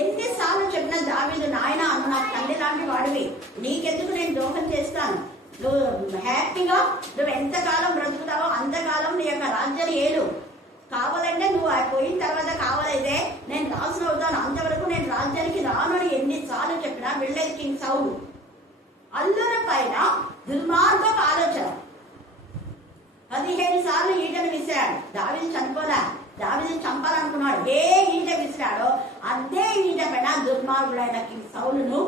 ఎన్నిసార్లు చెప్పిన దావీదు, నాయన నువ్వు నాకు తల్లి లాంటి వాడివి, నీకెందుకు నేను ద్రోహం చేస్తాను, నువ్వు హ్యాపీగా నువ్వు ఎంతకాలం బ్రతుకుతావో అంతకాలం నీ యొక్క రాజ్యాన్ని ఏలు, కావాలంటే నువ్వు పోయిన తర్వాత కావాలైతే నేను రాజును అవుతాను, అంతవరకు నేను రాజ్యానికి రాను అని ఎన్నిసార్లు చెప్పినా వెళ్ళేది కింగ్ సౌలు. అల్లుల పైన దుర్మార్గపు ఆలోచన. 17 సార్లు ఈటను విసిరాడు. దావీదు చనిపోలే, దావీదు చంపాలనుకున్నాడు. ఏ ఈట విసిరాడో అదే ఈట పైన దుర్మార్గుడైన కింగ్ సౌలును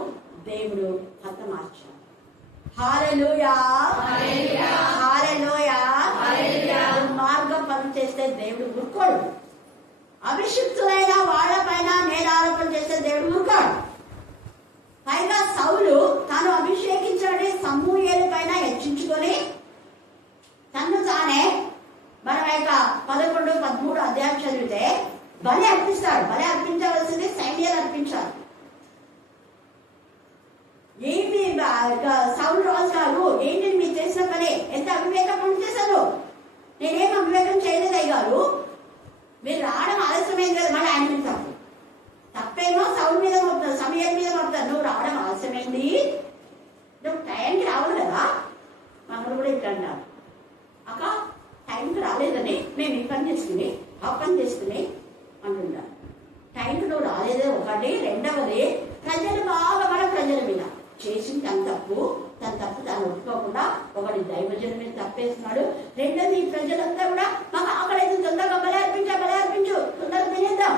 దేవుడు హతమార్చాడు. హల్లెలూయా, హల్లెలూయా. దుర్మార్గం పని చేస్తే దేవుడు ఊరుకోడు. అభిషిక్తులైన వాళ్ళ పైన నేరారోపణ చేస్తే దేవుడు ఊరుకోడు. పైగా సౌలు తాను అభిషేకించబడి సమూయేలు పైన హెచ్చించుకొని తను తానే మనం యొక్క 11, 13 అధ్యాయం చదివితే బలి అర్పిస్తాడు. బలి అర్పించవలసింది సైన్యాలు అర్పించాలి. ఏమి సౌలు రాజు గారు ఏంటి మీరు చేసిన పని? ఎంత అవివేకం పని చేశారు? నేనేం అవివేకం చేయలేదు గారు, మీరు రావడం ఆలస్యమైంది కదా. మళ్ళీ ఆయన మీద తప్పేమో సౌలు మీద మొత్తం సమయం మీద మొత్తం నువ్వు రావడం ఆలస్యమైంది, నువ్వు టైంకి రావాలి కదా. మనకు కూడా ఇట్లా అన్నారు, అక్క టైంకి రాలేదని మేము ఈ పని చేసుకుని ఆ పని చేసుకుని అంటున్నారు. టైంకి నువ్వు రాలేదే ఒకటి. రెండవది ప్రజలు బాగా మన ప్రజల మీద చేసి తన తప్పు తాను ఒప్పుకోకుండా ఒకటి దైవజనం మీద తప్పేస్తున్నాడు. రెండోది ఈ ప్రజలంతా కూడా మాకు ఆకలైతే తొందరగా బలి అర్పించు తొందరగా తినేద్దాం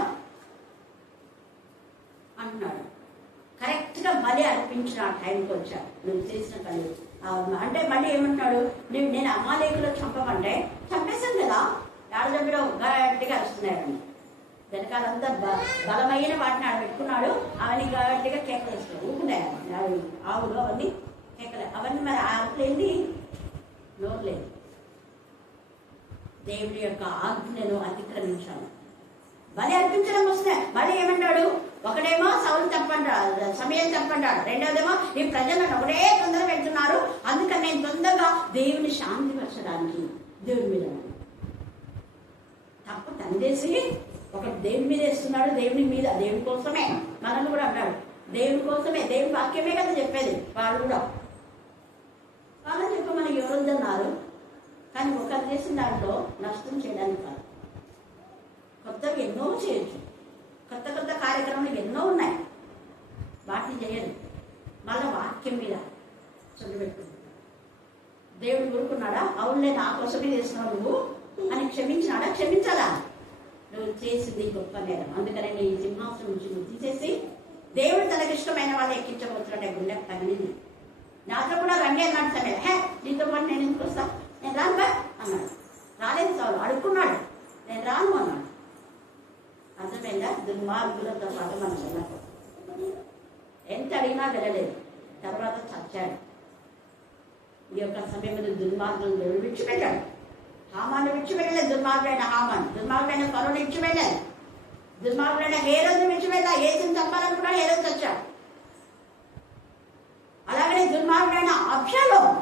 అంటున్నాడు. కరెక్ట్ గా బలి అర్పించిన ఆ టైంకి వచ్చాడు. నువ్వు చేసిన పని అంటే మళ్ళీ ఏమంటున్నాడు, నేను అమాలేకులో చంపమంటే చంపేశాను కదా, ఆడదబ్బిలో గట్టిగా అరుస్తున్నాడు. వెనకాలంతా బలమైన వాటిని ఆడ పెట్టుకున్నాడు. అవన్నీ గట్టిగా కేకలేస్తాడు. ఊపుకున్నాయి ఆవులు అవన్నీ కేకలే. అవన్నీ మరి ఆపలేంది, నోరు లేదు. దేవుడి యొక్క ఆజ్ఞను అతిక్రమించాను. బలి అర్పించడం వస్తున్నాయి. మళ్ళీ ఏమంటాడు, ఒకడేమో సౌలు తప్పంటాడు, సమయం తప్పంటాడు. రెండోదేమో ఈ ప్రజలను ఒకటే తొందర పెడుతున్నారు, అందుకని నేను తొందరగా దేవుని శాంతిపరచడానికి దేవుడి మీద తప్పు తందేసి ఒక దేవుడి మీద వేస్తున్నాడు. దేవుని కోసమే మనల్ని కూడా అన్నాడు, దేవుని కోసమే, దేవుని వాక్యమే కదా చెప్పేది. వాళ్ళు కూడా వాళ్ళని చెప్పి మనకి ఎవరొద్దన్నారు, కానీ ఒకరు చేసిన దాంట్లో నష్టం చేయడానికి కాదు. కొత్తగా ఎన్నో చేయొచ్చు, కొత్త కార్యక్రమాలు ఎన్నో ఉన్నాయి, వాటిని చేయరు. మళ్ళీ వాక్యం మీద చదివెట్టుకుంది. దేవుడు ఊరుకున్నాడా, అవునులే నా కోసమే చేస్తున్నావు నువ్వు అని క్షమించినాడా? క్షమించాలా? నువ్వు చేసింది గొప్ప నేరం, అందుకని నీ సింహాసనం నుంచి నువ్వు తీసేసి దేవుడు తనకిష్టమైన వాళ్ళు ఎక్కించబోతున్నట్టే గుండె తగిలింది. నాతో కూడా రండి అన్నాడు సమయం. నీతో పాటు నేను ఎందుకు వస్తా, నేను రానుగా అన్నాడు. రాలేదు చాలు, అడుక్కున్నాడు, నేను రాను అన్నాడు. అర్థమైందా? దుర్మార్గులతో పాటు మనం వెళ్ళకు. ఎంత అడిగినా వెళ్ళలేదు. తర్వాత చచ్చాడు. ఈ యొక్క సమయంలో దుర్మార్గులను దేవుడు విడిచిపెట్టాడు. హామాను విడిచిపెట్టలేదు. దుర్మార్గుడైన హామాను, దుర్మార్గుడైన ఫరోని విడిచిపెట్టలేదు. దుర్మార్గుడైన హేరోదుని విడిచిపెట్టా. ఏసుని చంపాలనుకున్నాడు, హేరోదు చచ్చాడు. అలాగనే దుర్మార్గుడైన అబ్షాలోము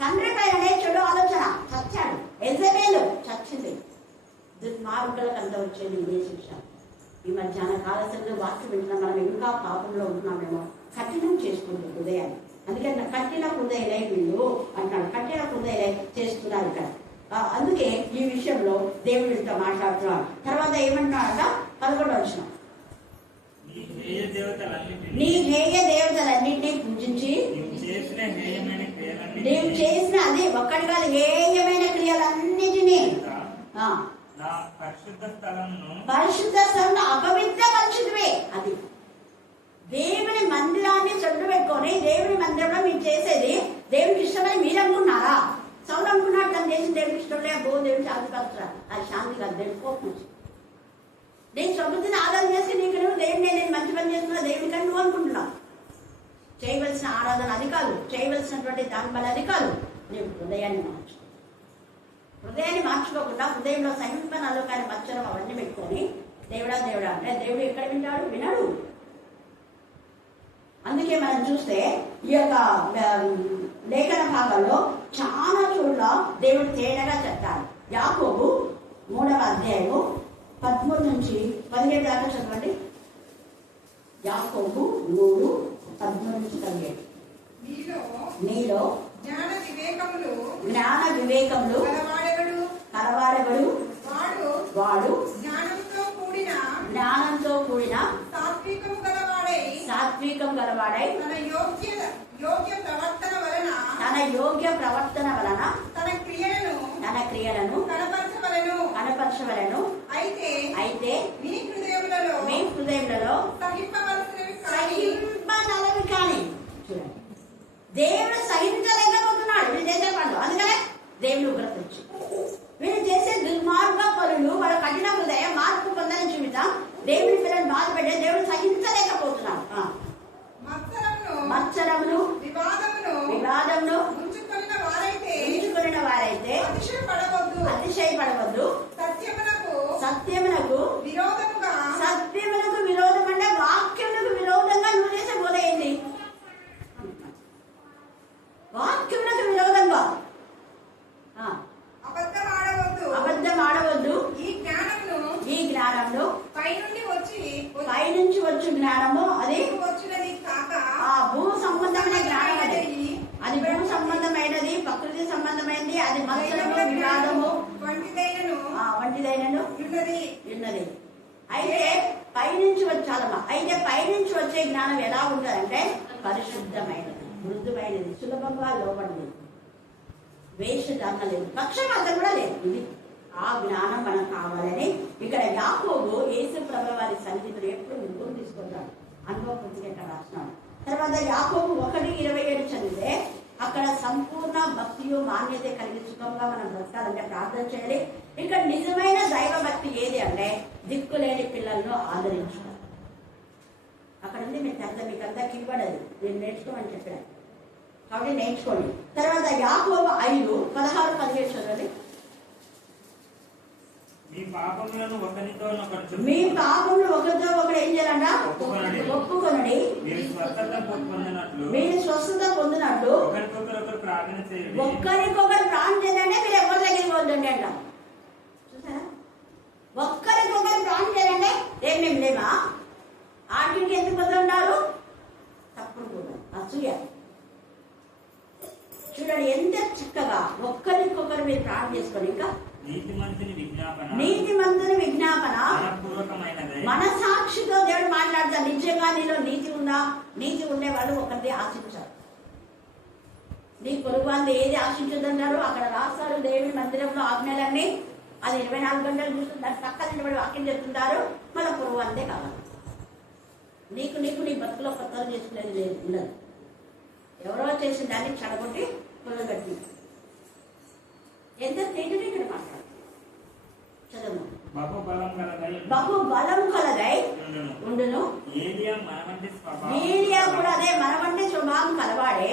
తండ్రి పైననే చెడు ఆలోచన, చచ్చాడు. యెజబెలు చచ్చింది. దుర్మార్గులకు అంతా వచ్చేది ఇదే శిక్ష. ఈ మధ్యాహ్న కాలశంలో వాక్యం వింటున్నా మనం ఇంకా పాపంలో ఉంటున్నామేమో. కఠినం చేసుకుంటుంది హృదయాన్ని. అందుకని కఠిన హృదయలై వీళ్ళు అంటాడు, కఠిన హృదయలై చేస్తున్నారు ఇక్కడ. అందుకే ఈ విషయంలో దేవుడితో మాట్లాడుతున్నాడు. తర్వాత ఏమంటున్నాడట 11వ వచనం, నీ హేయ దేవతలన్నింటినీ పూజించి నీవు చేసిన అది ఒక్కటి కాదు, హేయమైన క్రియలన్నిటినీ పరిశుద్ధ స్థలం అపవిత్రపరిచితివే. అది దేవుని మందిరాన్ని చొట్టు పెట్టుకొని దేవుని మందిరంలో మీరు చేసేది దేవునికి ఇష్టమని మీరు అనుకున్నారా? సౌలు అనుకున్నాడు తను చేసిన దేవునికి ఇష్టం లేకపో దేవుని శాంతిపరచాలి. అది శాంతి కాదు, దేవుని కోపం వచ్చింది. నేను సమృద్ధిని ఆరాధన చేసి నీకు దేవుడిని నేను మంచి పని చేస్తున్నా దేవుని కానీ నువ్వు అనుకుంటున్నావు. చేయవలసిన ఆరాధన అది కాదు, చేయవలసినటువంటి దాని బలి అది కాదు. నేను హృదయాన్ని మార్చుకోకుండా హృదయంలో సహింపనలో కానీ మచ్చరం అవన్నీ పెట్టుకొని దేవుడా అంటే దేవుడు ఎక్కడ వింటాడు? వినడు. అందుకే మనం చూస్తే ఈ యొక్క లేఖన భాగంలో చాలా చోట్ల దేవుడు తేడాగా చెప్తాడు. యాకోబు 3వ అధ్యాయము 13 నుంచి 17 దాకా చదవండి. యాకోబు 3:13 నుంచి 17. నీలో జ్ఞాన వివేకములు కలవాడెవడు? వాడు జ్ఞానంతో కూడిన సాత్వికం గలవాడై తన యోగ్య ప్రవర్తన వలన తన క్రియలను కనపరచవలెను. అయితే మీ హృదయములలో సహింపనలవి కానీ. చూడండి, దేవుడు సహించలేకపోతున్నాడు వీళ్ళు చేసే పనులు. అందుకనే దేవుడు ఉగ్రత వచ్చి వీళ్ళు చేసే దుర్మార్గ పనులు, వాళ్ళ కఠిన హృదయం మార్పు పొందని జీవితం దేవుడి పిల్లలు బాధపడే దేవుడు సహించలేకపోతున్నాడు. మత్సరమును వివాదమును ఉంచుకున్న వారైతే అతిశయపడవద్దు. సత్యమునకు విరోధం అంటే వాక్యమునకు విరోధంగా నువ్వు చేసే బోధ. వాక్యమునకు విరోధంగా అబద్ధం ఆడవద్దు. ఈ జ్ఞానంలో పైనుంచి వచ్చి జ్ఞానము అది భూ సంబంధమైన జ్ఞానం. అది భూ సంబంధమైనది, ప్రకృతి సంబంధమైనది. అది మత్సరము వివాదము వంటిదైనను ఉన్నది. అయితే పైనుంచి వచ్చాలమ్మా. అయితే పైనుంచి వచ్చే జ్ఞానం ఎలా ఉంటుందంటే పరిశుద్ధమైనది, మృదువైనది, సులభంగా లోపడింది, వేషధారణ లేదు, పక్షపాతం కూడా లేదు. ఇది ఆ జ్ఞానం మనకు కావాలని ఇక్కడ యాకోబు యేసు ప్రభువు వారి సన్నిధిలో ఎప్పుడు ముందుకు తీసుకుంటాడు, అనుభవపూర్తిగా ఇక్కడ రాస్తున్నాడు. తర్వాత యాకోబు 1:27 చదివితే అక్కడ సంపూర్ణ భక్తియు మాన్యత కలిగి సుఖంగా మనం బ్రతకాలంటే ప్రార్థన చేయాలి. ఇక్కడ నిజమైన దైవ భక్తి ఏది అంటే దిక్కులేని పిల్లలను ఆదరించడం. అక్కడ ఉంది మీకు అంతా, మీకు అంతా కివ్వడదు, నేను నేర్చుకోమని చెప్పాను కాబట్టి నేర్చుకోండి. తర్వాత యాకోబు 5:16-17 చదవండి. మీ పాపములను ఒకరితో మీ పాపములు ఒకరితో ఒకరు ఏం చేయాలంట? ఒప్పుకొనడి. మీరు స్వస్థత పొందినట్లు ఒకరికొకరు ప్రార్థన చేయండి. ఒక్కరికొకరు ప్రార్థన చేయాలంటే మీరు ఎవరి దగ్గరికి పోద్దండి అంట. చూసారా? ఒక్కరికొకరు ప్రార్థన చేయాలంటే మేము లేమా? ఆటికి ఎందుకు వదులున్నారు? తప్పుడు కూడా అసూయ. చూడండి ఎంత చక్కగా ఒక్కరికొకరు మీరు ప్రార్థన చేసుకోండి. ఇంకా నీతిమంతుని విజ్ఞాపన మనసాక్షితో దేవుడు మాట్లాడతారు. నిజంగా నీలో నీతి ఉందా? నీతి ఉండేవాళ్ళు ఒకరిది ఆశించారు. నీ పొరుగు వాళ్ళు ఏది ఆశించదన్నారు అక్కడ రాస్తారు. దేవుని మందిరంలో ఆజ్ఞలన్నీ అది 24 గంటలు చూస్తుంది. దాని పక్కన నిలబడి వాక్యం చెప్తుంటారు. మళ్ళీ పొరుగు అంతే కావాలి. నీకు నీ బతుకులో కొత్తలు చేసుకునేది లేదు, ఉండదు. ఎవరో చేసిన దాన్ని చెడగొట్టి పొరుగు కట్టి ఎంత తేటగా ఇక్కడ మాట్లాడు. చదువు. బహు బలం కలదై ఉండును. ఏలియా కూడా అదే మన వంటి స్వభావం కలవాడే,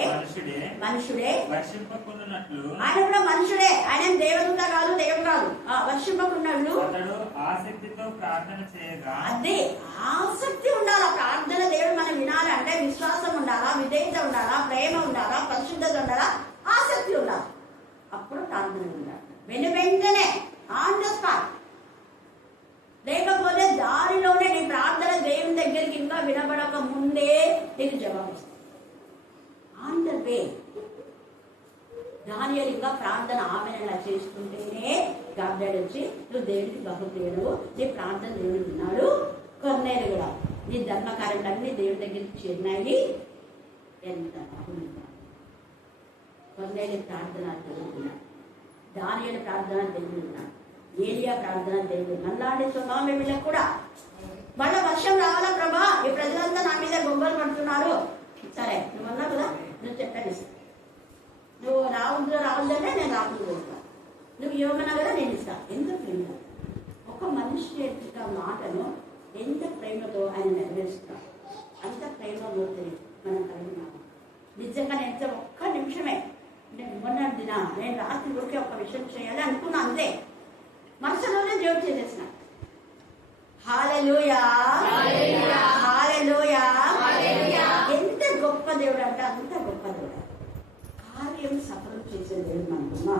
మనుషుడే. ఆయన కూడా మనుషుడే, ఆయన దేవదూత కాదు, దేవుడు కాదు. వర్షింపకున్నట్లు ఆసక్తితో ప్రార్థన చేయగా, అదే ఆసక్తి ఉండాలా. ప్రార్థన దేవుడు మనం వినాలంటే విశ్వాసం ఉండాలా, విధేయత ఉండాలా, ప్రేమ ఉండాలా, పరిశుద్ధత ఉండాలా, ఆసక్తి ఉండాలి. అప్పుడు ప్రార్థన ఉండాలి. వెంటనే ఆన్ ద స్పాట్. లేకపోతే దారిలోనే నీ ప్రార్థన దేవుని దగ్గరికి ఇంకా వినబడక ముందే నీకు జవాబు ఇస్తుంది. On the way. దానియలు ఇంకా ప్రార్థన ఆమె చేసుకుంటేనే గాబ్రేలు వచ్చి నువ్వు దేవుడికి బహుప్రియుడు, నీ ప్రార్థన దేవుడు విన్నాడు. కొన్నేరు కూడా నీ ధర్మకార్యాలన్నీ దేవుడి దగ్గరికి చేరినాయి. ఎంత బాగుంది. కొన్నేరు ప్రార్థన దేవుడున్నాడు, దానియలు ప్రార్థన దేవుడున్నాడు, ఏలియా ప్రార్థన దేవుడు. మళ్ళాంటి స్వభావం వీళ్ళకి కూడా. మళ్ళీ వర్షం రావాలా ప్రభా, ఈ ప్రజలంతా నా మీద గొంగలు పడుతున్నారు. సరే నువ్వు అన్నావు కదా, నువ్వు చెప్పాను. నువ్వు రావద్దంటే నేను రాకుండా పోతాను. నువ్వు ఇవ్వమన్నా కదా నేను ఇస్తాను. ఎంత ప్రేమ! ఒక మనిషి యొక్క మాటను ఎంత ప్రేమతో ఆయన నెరవేరుస్తాడు. అంత ప్రేమ మూర్తి మనం కలిగినాము. నిజంగా నేను ఒక్క నిమిషమే నేను మొన్నటి దిన నేను రాత్రి ఊరికే ఒక విషయం చేయాలి అనుకున్నా, అంతే. మనసులోనే దేవుడు చేసేసిన. హల్లెలూయా, హల్లెలూయా. ఎంత గొప్ప దేవుడు అంటే అంత గొప్ప దేవుడు. కార్యం సఫలం చేసే దేవుడు అనుకున్నా.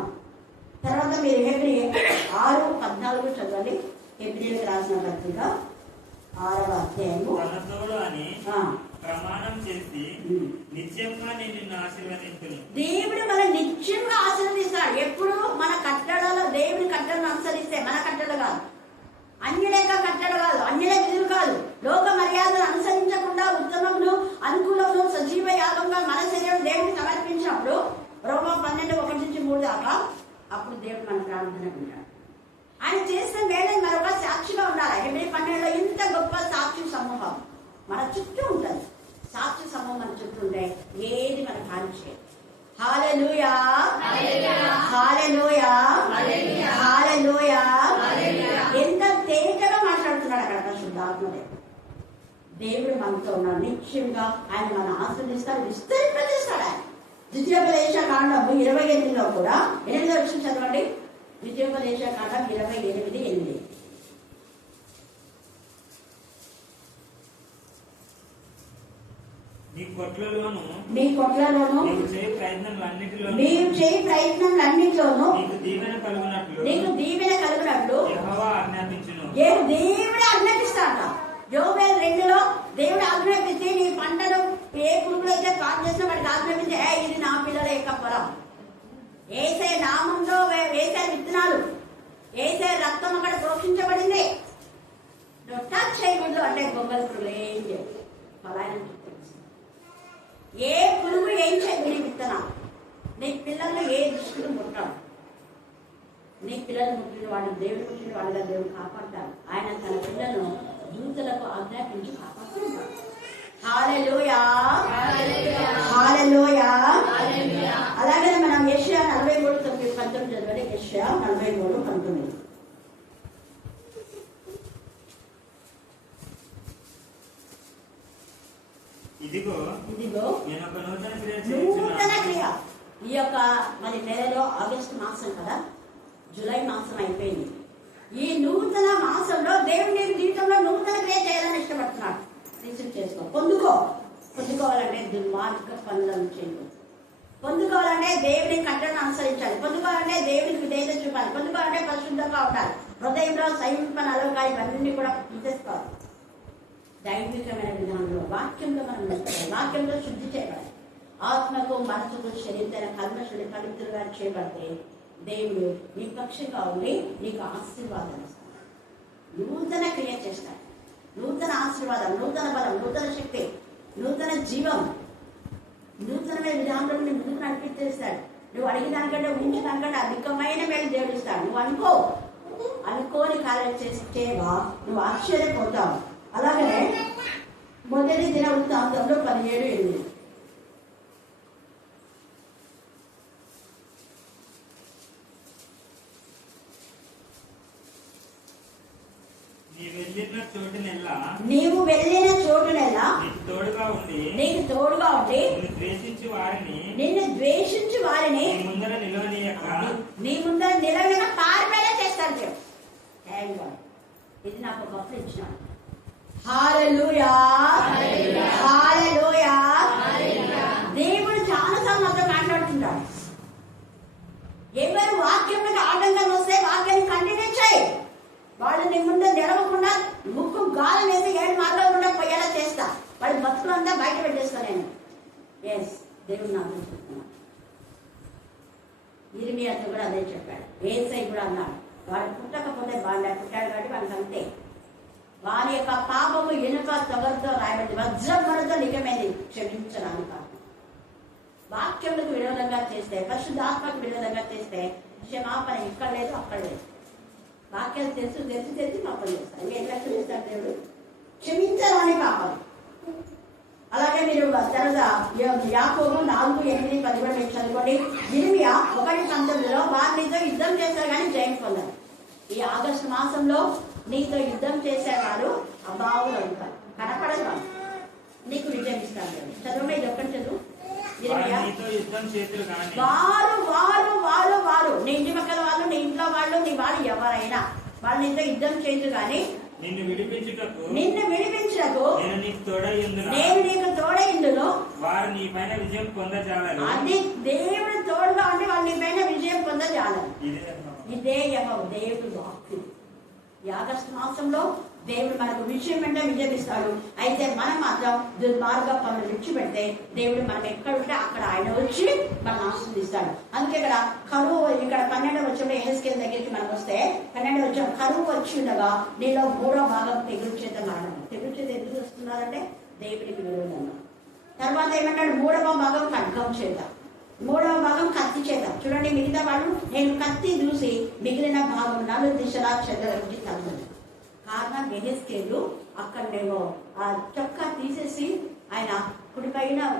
తర్వాత మీరు హెబ్రీ 6:14 చదవండి. హెబ్రీలకు రాసిన పత్రిక 6వ అధ్యాయము. ప్రమాణం చేసి నిత్యంగా నేను నిన్ను ఆశీర్వదించును. దేవుడు మన నిత్యంగా ఆశీర్వదిస్తాడు. ఎప్పుడు మన కట్టడలో దేవుని కట్టడను అనుసరిస్తే, మన కట్టడ కాదు, అన్యులేక కట్టడ కాదు, అన్యుల విధులు కాదు, లోక మర్యాదలు అనుసరించకుండా ఉత్తమమును అనుకూలమును సజీవ యాగంగా మన శరీరం దేవుడికి సమర్పించినప్పుడు రోమా 12:1-3 దాకా అప్పుడు దేవుడు మన ప్రార్థన ఉంటాడు. ఆయన చేసిన వేళ మరొక సాక్షిగా ఉండాలి. హెబ్రీ 12లో ఇంత గొప్ప సాక్షి సమూహం మన చుట్టూ ఉంటుంది. సాక్షి సమూహం మన చుట్టూ ఉంటే ఏది మనకు హాని చేయదు. హల్లెలూయా, హల్లెలూయా, హల్లెలూయా. ఎంత తేటగా మాట్లాడుతున్నాడు అక్కడ పరిశుద్ధాత్మదే. దేవుడు మనతో ఉన్నాడు. నిశ్చయంగా ఆయన మన ఆశీర్వదిస్తాడు, విస్తరింపజేస్తాడు. ఆయన ద్వితీయోపదేశ కాండం 28లో కూడా 8వ వచనం చదవండి. ద్వితీయోపదేశ కాండం 28:8. నీ కొట్లలోను మీరు చేయి ప్రయత్నములన్నిటిలోనూ నీకు దీవెన కలుగునట్లు దేవుడే ఆజ్ఞాపిస్తాడ. యోబేలు 2లో దేవుడు ఆజ్ఞాపిస్తే నీ పంటను ఏ పురుగులు అయితే పాటు చేసిన వాడికి ఆజ్ఞాపిస్తే ఇది నా పిల్లల యొక్క పొలం. ఏసే నామంలో వేసే విత్తనాలు, ఏసే రక్తం అక్కడ ప్రోక్షించబడింది. నువ్వు టచ్ చేయకూడదు అంటే గొంగళి పురుగులు ఏం చేయదు. ఫలాన్ని నీ పిల్లలు ముట్టిన వాడు దేవుడు ముట్టిన వాడుగా దేవుడు కాపాడతాడు. ఆయన తన పిల్లలను దూతలకు ఆజ్ఞాపించి కాపాడుతాడు. హల్లెలూయా, హల్లెలూయా. అలాగే మనం యెషయా 43:19 చదవండి. యెషయా 43:19. ఇదిగో ఇదిగో నేను ఒక నూతన క్రియ నూతన చేయుచున్నాను. క్రియ. ఈ యొక్క మరి నెలలో ఆగస్టు మాసం కదా, జూలై మాసం అయిపోయింది. ఈ నూతన మాసంలో దేవుడు నీ జీవితంలో నూతన క్రియ చేయాలని ఇష్టపడుతున్నాడు. రిసీవ్ చేసుకో, పొందుకోవాలంటే దుర్మార్గ పనులను చేయదు. పొందుకోవాలంటే దేవుని కట్టను అనుసరించాలి. పొందుకోవాలంటే దేవునికి విధేయత చూపాలి. పొందుకోవాలంటే పరిశుద్ధంగా ఉండాలి. హృదయంలో సైంపన అలవకాయ ఇవన్నీ కూడా తీసేసుకోవాలి. దైవికమైన విధానంలో వాక్యంలో మనం నిలుస్తాం. వాక్యంలో శుద్ధి చేయబడాలి. ఆత్మకు మనసుకు శరీర కల్మషుడి పవిత్రులుగా చేయబడితే దేవుడు నీ పక్షంగా ఉండి నీకు ఆశీర్వాదం ఇస్తాడు. నూతన క్రియ చేస్తాడు. నూతన ఆశీర్వాదం, నూతన బలం, నూతన శక్తి, నూతన జీవం, నూతనమైన విధానంలో నీ ముందుకు నడిపించేస్తాడు. నువ్వు అడిగిన దానికంటే ఊహించిన దానికంటే అధికమైన మేలు దేవుడు ఇస్తాడు. నువ్వు అనుకోని కార్యం చేయవా నువ్వు ఆశ్చర్యపోతావు. అలాగనే మొదటి దిన వృత్తాంతంలో 17:8. నీవు వెళ్ళిన చోటునెల్లా నీకు తోడుగా ఉండి నిన్ను ద్వేషించి వారిని నీ ముందర నిలవనీయక పారిపోయేలా చేస్తాడు దేవుడు. Thank God. ఇది నాకు ఒకప్పుడు ఇచ్చినాడు. హల్లెలూయా, హల్లెలూయా. దేవుడు చాలాసార్లు మాతో మాట్లాడుతుంటాడు. ఎవరు వాక్యంలో ఆటంకం వస్తే వాక్యాన్ని కంటిన్యూ చేయి. వాళ్ళు నీ ముందు నిలవకుండా ముక్కు గాలం వేసి 7 మార్గాలు కూడా పోయేలా చేస్తా. వాళ్ళ బతుకులంతా బయట పెట్టేస్తా నేను. ఎస్, దేవుడు నాకు చెప్తున్నాడు. ఇర్మియాతో కూడా అదే చెప్పాడు. ఏసై కూడా అన్నాడు, వాడు పుట్టకపోతే బాగా పుట్టాడు కాబట్టి వాడికి అంతే. వారి యొక్క పాపము ఇనుప తొగలతో రాయబడి వజ్రములతో నిజమైంది క్షమించడానికి కాదు. వాక్యములకు విరోధంగా చేస్తే, పరిశుద్ధాత్మకు విరోధంగా చేస్తే క్షమాపణ ఇక్కడ లేదు అక్కడ లేదు. వాక్యాలు తెలిసి పాపం చేస్తారు. ఎట్లా క్షమిస్తాడు దేవుడు? క్షమించాలని పాపం. అలాగే మీరు తర్వాత యాకోబు 4:8-10 చదువుకోండి. ఇర్మియా 1:19 వారితో యుద్ధం చేస్తారు కానీ జయం పొందారు. ఈ ఆగస్టు మాసంలో నీతో యుద్ధం చేసేవారు అభావులు ఉంటారు, కనపడదు. వాళ్ళు నీకు విజయం ఇస్తారు. చదువు, ఇది ఒక్కటి చదువు. వారు నీ ఇంటి పక్కన వాళ్ళు, నీ ఇంట్లో వాళ్ళు, నీ వాళ్ళు ఎవరైనా వాళ్ళు నీతో యుద్ధం చేయదు కానీ నిన్ను విడిపించుటకు నేను నీకు తోడైందును వారు నీ పైన విజయం పొందజాలరు. అది దేవుడు తోడుగా ఉండి వాళ్ళు నీ పైన విజయం పొందజాలరు. ఇదే దేవుడు వాక్యం. ఈ ఆగస్టు మాసంలో దేవుడు మనకు విజయం అంటే విజయం ఇస్తాడు. అయితే మనం మాత్రం దుర్మార్గ పనులు విడిచిపెడితే దేవుడు మనం ఎక్కడుంటే అక్కడ ఆయన వచ్చి మనం ఆశీర్వదిస్తాడు. అందుకే ఇక్కడ కరువు, ఇక్కడ 12వ వచనంలో యెహెజ్కేలు దగ్గరికి మనం వస్తే 12వ వచనం, కరువు వచ్చి ఉండగా నీలో 3వ భాగం తెగులు చేత మరణం. తెగులు చేత ఎందుకు వస్తున్నారంటే దేవుడికి విరోధంగా. తర్వాత ఏమంటాడు? 3వ భాగం ఖడ్గం చేత, 3వ భాగం కత్తి చేత. చూడండి, మిగతా వాళ్ళు నేను కత్తి చూసి మిగిలిన భాగం 4 దిశలా చెదరించి తగ్గదు. కారణం యెహెజ్కేలు అక్కడేమో ఆ చొక్కా తీసేసి ఆయన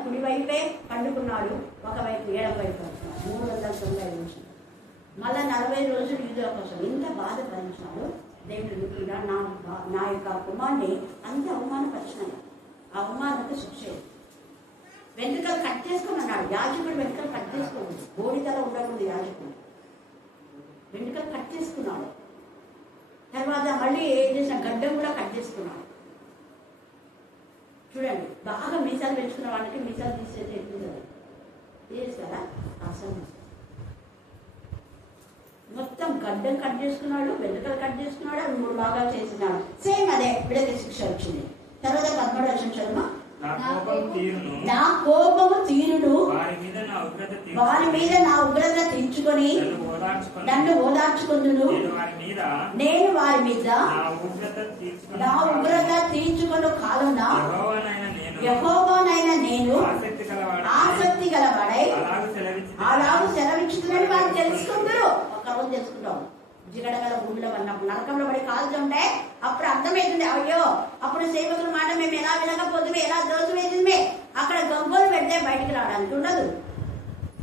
కుడివైపే పండుకున్నాడు, ఒకవైపు ఎడమ వైపు 390 నిమిషాలు. మళ్ళా 40 రోజులు యూదుల కోసం ఇంత బాధ భరించినాడు. దేవుడు నా యొక్క కుమార్ని అంత అవమానపరిచినాడు. ఆ అవమానకు శిక్ష వెంట్రుకలు కట్ చేసుకోమన్నాడు. యాజకుడు వెంట్రుకలు కట్ చేసుకోకూడదు, బోడితల ఉండకూడదు. యాజకుడు వెంట్రుకలు కట్ చేసుకున్నాడు. తర్వాత మళ్ళీ ఏం చేసిన గడ్డం కూడా కట్ చేసుకున్నాడు. చూడండి, బాగా మీసాలు పెంచుకున్న వాళ్ళకి మీసాలు తీసేది తీస్తారా? అసలు మొత్తం గడ్డం కట్ చేసుకున్నాడు, వెంట్రుకలు కట్ చేసుకున్నాడు, అవి 3 భాగాలు చేసినాడు. సేమ్ అదే విడత శిక్ష వచ్చింది. తర్వాత 13వ వచనం చదువు. నా కోపము తీరును వారి మీద నా ఉగ్రత తీర్చుకొని నన్ను ఓదార్చుకుందును. నేను వారి మీద నా ఉగ్రత తీర్చుకున్న కాలంన యెహోవానైన నేను ఆసక్తి గలవాడై అలాగూ సెలవిచ్చుతుందని వారు తెలుసుకుందరు. ఒక తర్వాత తెలుసుకుంటాం. జిగడగల భూమిలో ఉన్నప్పుడు నరకంలో పడి కాల్చుంటే అప్పుడు అర్థమవుతుంది, అయ్యో అప్పుడు సేవకుల మాట మేము ఎలా వినకపోతుంది, ఎలా దోషం వేసింది. అక్కడ గొంగోలు పెడితే బయటికి రావడానికి ఉండదు,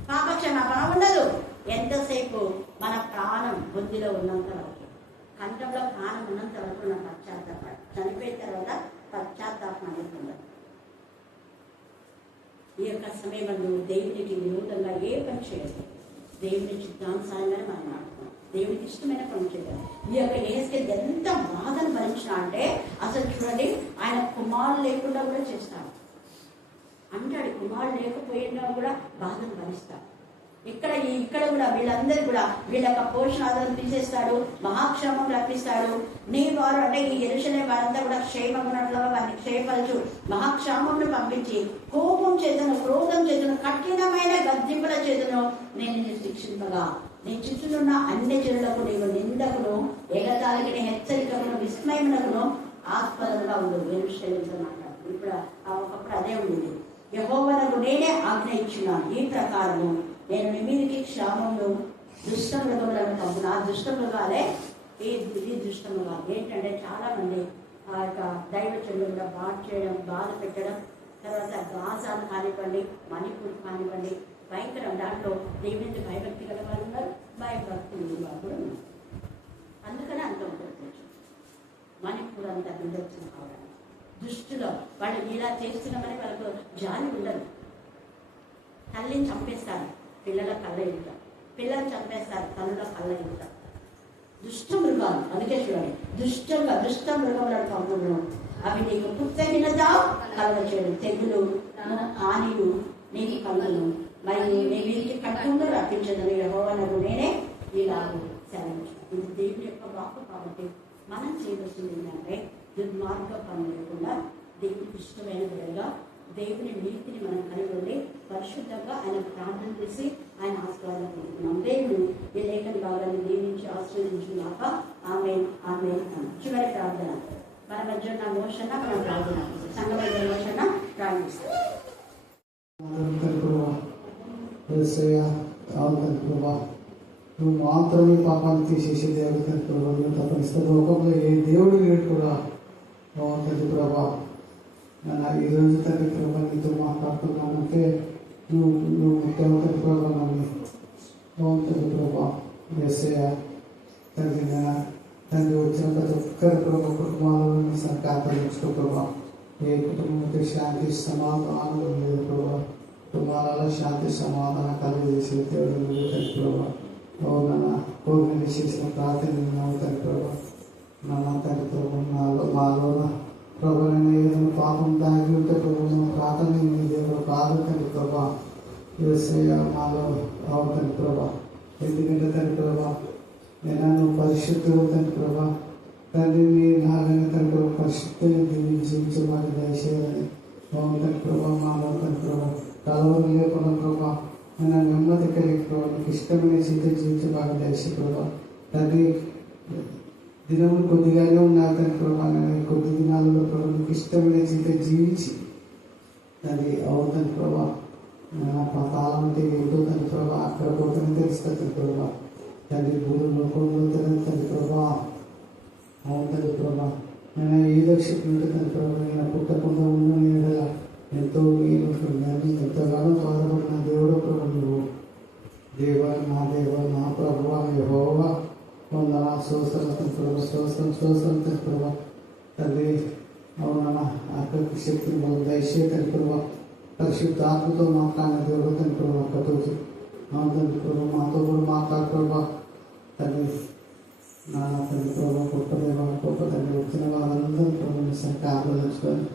పాపక్షమాపణ ఉండదు. ఎంతసేపు మన ప్రాణం బుద్ధిలో ఉన్నంత వరకు, కంఠంలో ప్రాణం ఉన్నంత వరకు నా పశ్చాత్తాపం, చనిపోయిన తర్వాత పశ్చాత్తాపం అనేది ఉండదు. ఈ యొక్క సమయంలో దేవునికి విరోధంగా ఏ పని చేయదు. దేవుని చిత్తానుసారంగానే మనం ఆడుతున్నాం, దేవునికి ఇష్టమైన పని చేయాలి. ఈ యొక్క ఏసుకెళ్ళి ఎంత బాధను భరించిన అంటే అసలు చూడండి, ఆయన కుమారులు లేకుండా కూడా చేస్తాడు అంటాడు. కుమారులు లేకపోయినా కూడా బాధను భరిస్తాడు. ఇక్కడ కూడా వీళ్ళందరూ కూడా వీళ్ళ యొక్క పోషణాలను తీసేస్తాడు, మహాక్షేమం రప్పిస్తాడు. నీ వారు అంటే ఈ యెరూషలేము వారంతా కూడా క్షేమం ఉన్నట్లుగా వారిని క్షేమపరచు, మహాక్షేమంను పంపించి కోపం చేతను, క్రోధం చేతను, కఠినమైన గద్దింపుల చేతను నేను నిన్ను శిక్షింపగా నీ చుట్టూనున్న అన్ని జనులకు నీవు నిందకును, ఎగతాళికి హెచ్చరికను, విస్మయమునకును ఆస్పదంగా ఉండదు. యెరూషలేముతో మాట్లాడు. ఇప్పుడు ఒకప్పుడు అదే ఉంది. యెహోవాకు నేనే ఆజ్ఞ ఇచ్చున్నాను, ఈ ప్రకారము నేను నీ మీదికి క్షామమును దుష్ట మృగములను పంపును. ఆ దుష్ట మృగాలే ఇది దుష్ట మృగాలు ఏంటంటే చాలా మంది ఆ యొక్క దైవచనులు కూడా బాధ పెట్టడం, తర్వాత గాజాలు కానివ్వండి, మణిపూర్ కానివ్వండి, భయంకరం. దాంట్లో దేవునికి భయభక్తి గల వాళ్ళు ఉన్నారు, భయభక్తి వాళ్ళు కూడా ఉన్నారు. అందుకని అంత ఉంటుంది. మణిపూర్ అంతా బిందొచ్చిన కావడానికి దుష్టులో వాళ్ళు ఇలా చేస్తున్నామని వాళ్ళకు జాలి ఉండదు. తల్లిని చంపేస్తారు, పిల్లల కళ్ళ ఎదుట, పిల్లలు చంపేస్తారు, తల్లుల కళ్ళ ఎదుట. దుష్ట మృగాలు, అందుకే చూడండి, దుష్ట మృగములను పంపును, అవి నీకు పుట్టగినదా కలగ చేయడం, తెగులు హానిలు నీకు కలుగును, మరి నీ వీరికి కట్టుకుంటూ రప్పించదని యెహోవాకు నేనే ఇలాగూ సెలవించు. ఇది దేవుని యొక్క వాక్కు కాబట్టి మనం చేయవలసింది ఏంటంటే దుర్మార్గ పనులు లేకుండా దేవునికి ఇష్టమైన విధంగా దేవుని నీతిని మనం కలిగి ఉండి పరిశుద్ధంగా ఆయన ప్రార్థన చేసి ఆయన ఆశీర్వాదం పొందుతున్నాం. దేవుడు ఈ లేఖని భాగాన్ని దీవించి ఆశీర్వదించుగాక. ఆమేన్ ఆమేన్. చివరి ప్రార్థన మన మధ్య ఉన్న మోషన్న మనం ప్రార్థన సంఘ మధ్య మోషన్న ప్రార్థిస్తాం. నువ్వు మాత్రమే పాపాన్ని తీసేసే దేవుడు తండ్రి ప్రభావ, నువ్వు తప్పనిస్తే లోకంలో ఏ దేవుడు లేడు కూడా తండ్రి ప్రభా. ఈరోజు తండ్రి ప్రభా నీతో మాట్లాడుతున్నానంటే నువ్వు తండ్రి ప్రభా నన్ను తండ్రి ప్రభా వేసేయ తండ్రి తండ్రి వచ్చిన ప్రతి ఒక్కరి ప్రభా కుటుంబాలను సంకాపరించుకో ప్రభా. ఏ కుటుంబంతో శాంతి సమాధానం లేదు ప్రభా, కుటుంబాలలో శాంతి సమాధానం కలిగజేసే దేవుడు నువ్వు తండ్రి ప్రభా. నాన్న కోరికలు చేసిన ప్రార్థన తండ్రి ప్రభా, నాన్న తండ్రి ప్రభా మాలోన ప్రభా నేను ఏదైనా పాపం దాగి ఉంటే ప్రభు ప్రార్థన మీ దేవుడు కాదు తండ్రి ప్రభా. యేసయ్య మాలో అవుతుంది ప్రభా. ఎందుకంటే తండ్రి ప్రభా నేను పరిశుద్ధుడు తండ్రి ప్రభా. తండ్రి మీ నాగని తండ్రి పరిశుద్ధంగా జీవించమని దయచేయాలని బాగుంటుంది ప్రభా. మాలో తండ్రి ప్రభా కలవరం లేకుండా ప్రభా నేను నెమ్మది కలిగి ప్రభావ నీకు ఇష్టమైన జీవితం జీవించబాగా దయచే ప్రభా. తండ్రి దినములు కొద్దిగానే ఉన్నాయి తండ్రి ప్రభా, నేను కొద్ది దినాలలో ప్రభావ నీకు ఇష్టమైన జీవితం జీవించి తండ్రి అవుతుంది ప్రభా. కాలం అంటే ఏంటో తండ్రి ప్రభా, అక్కడ పోతేనే తెలుస్తుంది తండ్రి ప్రభా. తండ్రి భూమి లోకంలో తండ్రి ప్రభా అవుతుంది ప్రభా. నేను ఏ లక్ష్యం ఉంటే తండ్రి ప్రభా, నేను పుట్టకుండా ఉన్న నీడల ఎంతో నేను ఎంతగానో బాధపడిన దేవుడు ప్రభు నువ్వు. దేవా నా ప్రభు యెహోవా వందనా స్తోత్రం ప్రభు, స్తోత్రం ప్రభా. తండ్రి అవునా అక్కడికి శక్తిని మనం దయచే తండ్రి ప్రభా. పరిశుద్ధ ఆత్మతో మాట్లాడిన దేవుడు తండ్రి ప్రభా. అక్కతో అవును తండ్రి ప్రభా మాతో కూడా మాట్లాడు ప్రభా. తండ్రి నాన్న తండ్రి ప్రభా గొప్ప దేవ గొప్ప తండ్రి వచ్చిన వాళ్ళందరూ ప్రభు సంఖ్య ఆలోచించుకొని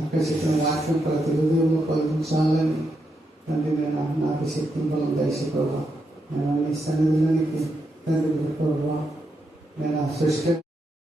ఆకర్షించిన వాక్యం ప్రతి హృదయంలో పలించాలని తండ్రి నేను నాకు శక్తిని బలం దయచే ప్రభా. నేను నీ సన్నిధిలోనికి తండ్రి ప్రభా నేను సృష్టి